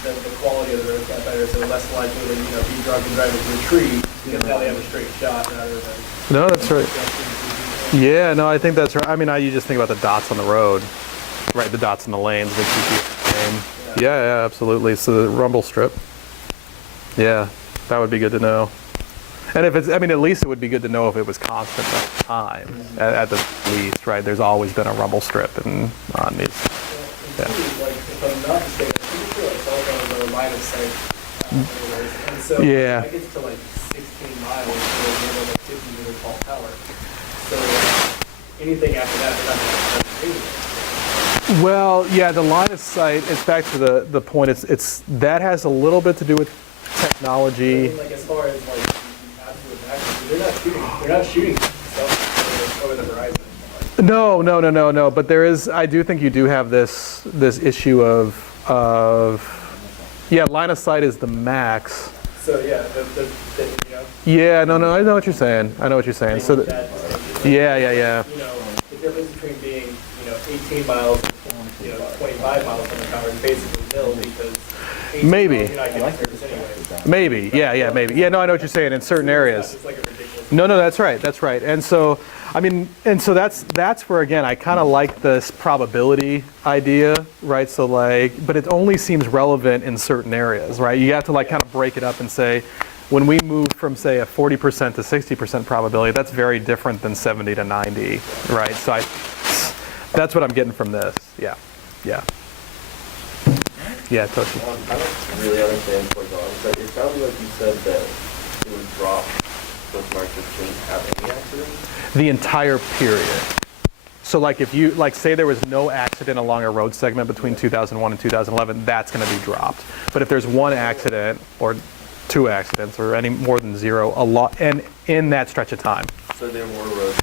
The quality of the roads got better, so less likely to be drunk and drive into a tree because now they have a straight shot rather than. No, that's right. Yeah, no, I think that's right. I mean, you just think about the dots on the road, right? The dots in the lanes that keep you the same. Yeah, absolutely. So the rumble strip. Yeah, that would be good to know. And if it's, I mean, at least it would be good to know if it was constant at time, at the least, right? There's always been a rumble strip on these. Yeah. Like, if I'm not mistaken, I'm pretty sure like cell phones are line of sight anyways. And so Yeah. I get to like 16 miles to a like 50-meter tall tower. So anything after that, they're not going to anyway. Well, yeah, the line of sight, it's back to the point, it's that has a little bit to do with I technology. mean, like as far as like the absolute maximum, they're not shooting stuff over the horizon. No, but there is, I do think you do have this issue of yeah, line of sight is the max. So yeah, Yeah, no, I know what you're saying. So yeah. The difference between being 18 miles, 25 miles from the tower is basically nil because 18 Maybe. miles, you're not getting service anyway. Maybe, maybe. Yeah, no, I know what you're saying in certain areas. It's like a ridiculous. No, that's right. And so, I mean, that's where, again, I kind of like this probability idea, right? So like, but it only seems relevant in certain areas, right? You have to like kind of break it up and say, when we move from say a 40% to 60% probability, that's very different than 70 to 90, right? So that's what I'm getting from this. Yeah. Toshi. I don't really understand what's going on, but it sounded like you said that it would drop those marks that didn't have any accidents. The entire period. So like if you, like say there was no accident along a road segment between 2001 and 2011, that's going to be dropped. But if there's one accident or two accidents or any more than zero, a lot, and in that stretch of time. So there were roads.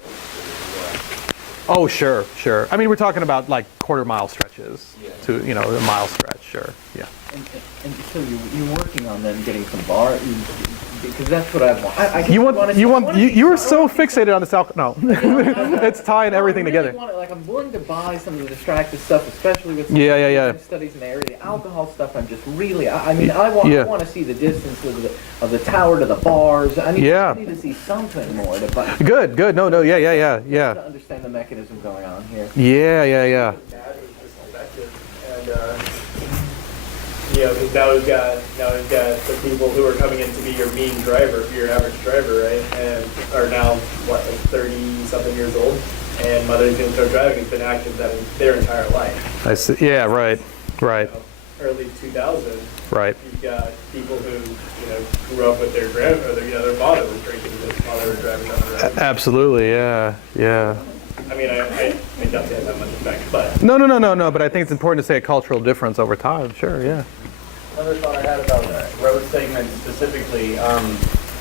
Oh, sure. I mean, we're talking about like quarter-mile stretches to, a mile stretch, sure, yeah. And so you're working on them getting some bar, because that's what I want. You were so fixated on this alcohol. No, it's tying everything together. I'm willing to buy some of the distractive stuff, especially with some studies in the area. The alcohol stuff, I'm just really, I want to see the distance of the tower to the bars. I need to see something more. Good. No, yeah. To understand the mechanism going on here. Yeah. Because now we've got the people who are coming in to be your mean driver, your average driver, right? And are now like 30-something years old, and mother's going to start driving has been active their entire life. I see. Yeah, right. Early 2000. Right. You've got people who grew up with their grandmother. Their father was drinking, their father was driving down the road. Absolutely. Yeah. I mean, I doubt they have that much effect, but. No, but I think it's important to say a cultural difference over time. Sure, yeah. Another thought I had about road segments specifically, and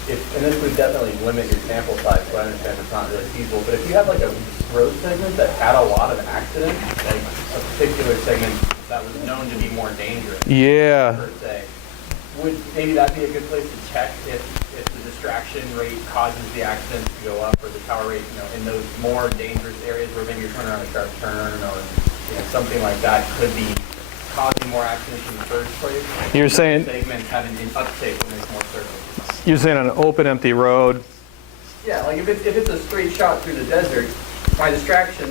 this would definitely limit your sample size, so I understand it's not really feasible, but if you have like a road segment that had a lot of accidents, like a particular segment that was known to be more dangerous, per se, would maybe that be a good place to check if the distraction rate causes the accidents to go up, or the tower rate, in those more dangerous areas where maybe you're turning around a sharp turn, or something like that could be causing more accidents in the first place. You're saying segments having an uptake when there's more circles. You're saying on an open, empty road. Yeah, like if it's a straight shot through the desert, my distraction,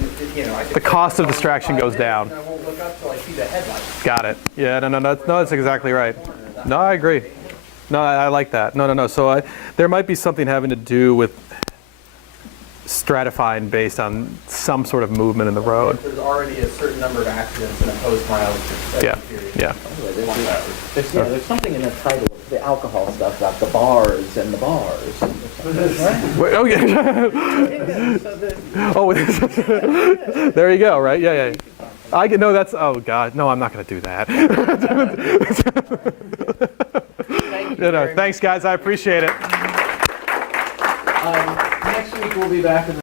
the cost of distraction goes down. And I won't look up till I see the headlights. Got it. Yeah, no, that's exactly right. No, I agree. No, I like that. No. So there might be something having to do with stratifying based on some sort of movement in the road. There's already a certain number of accidents in a post-mile period. Yeah. There's something in the title of the alcohol stuff about the bars and the bars. Right? Wait, there you go, right? Yeah. Oh God, no, I'm not going to do that. No, thanks, guys. I appreciate it. Next week we'll be back in the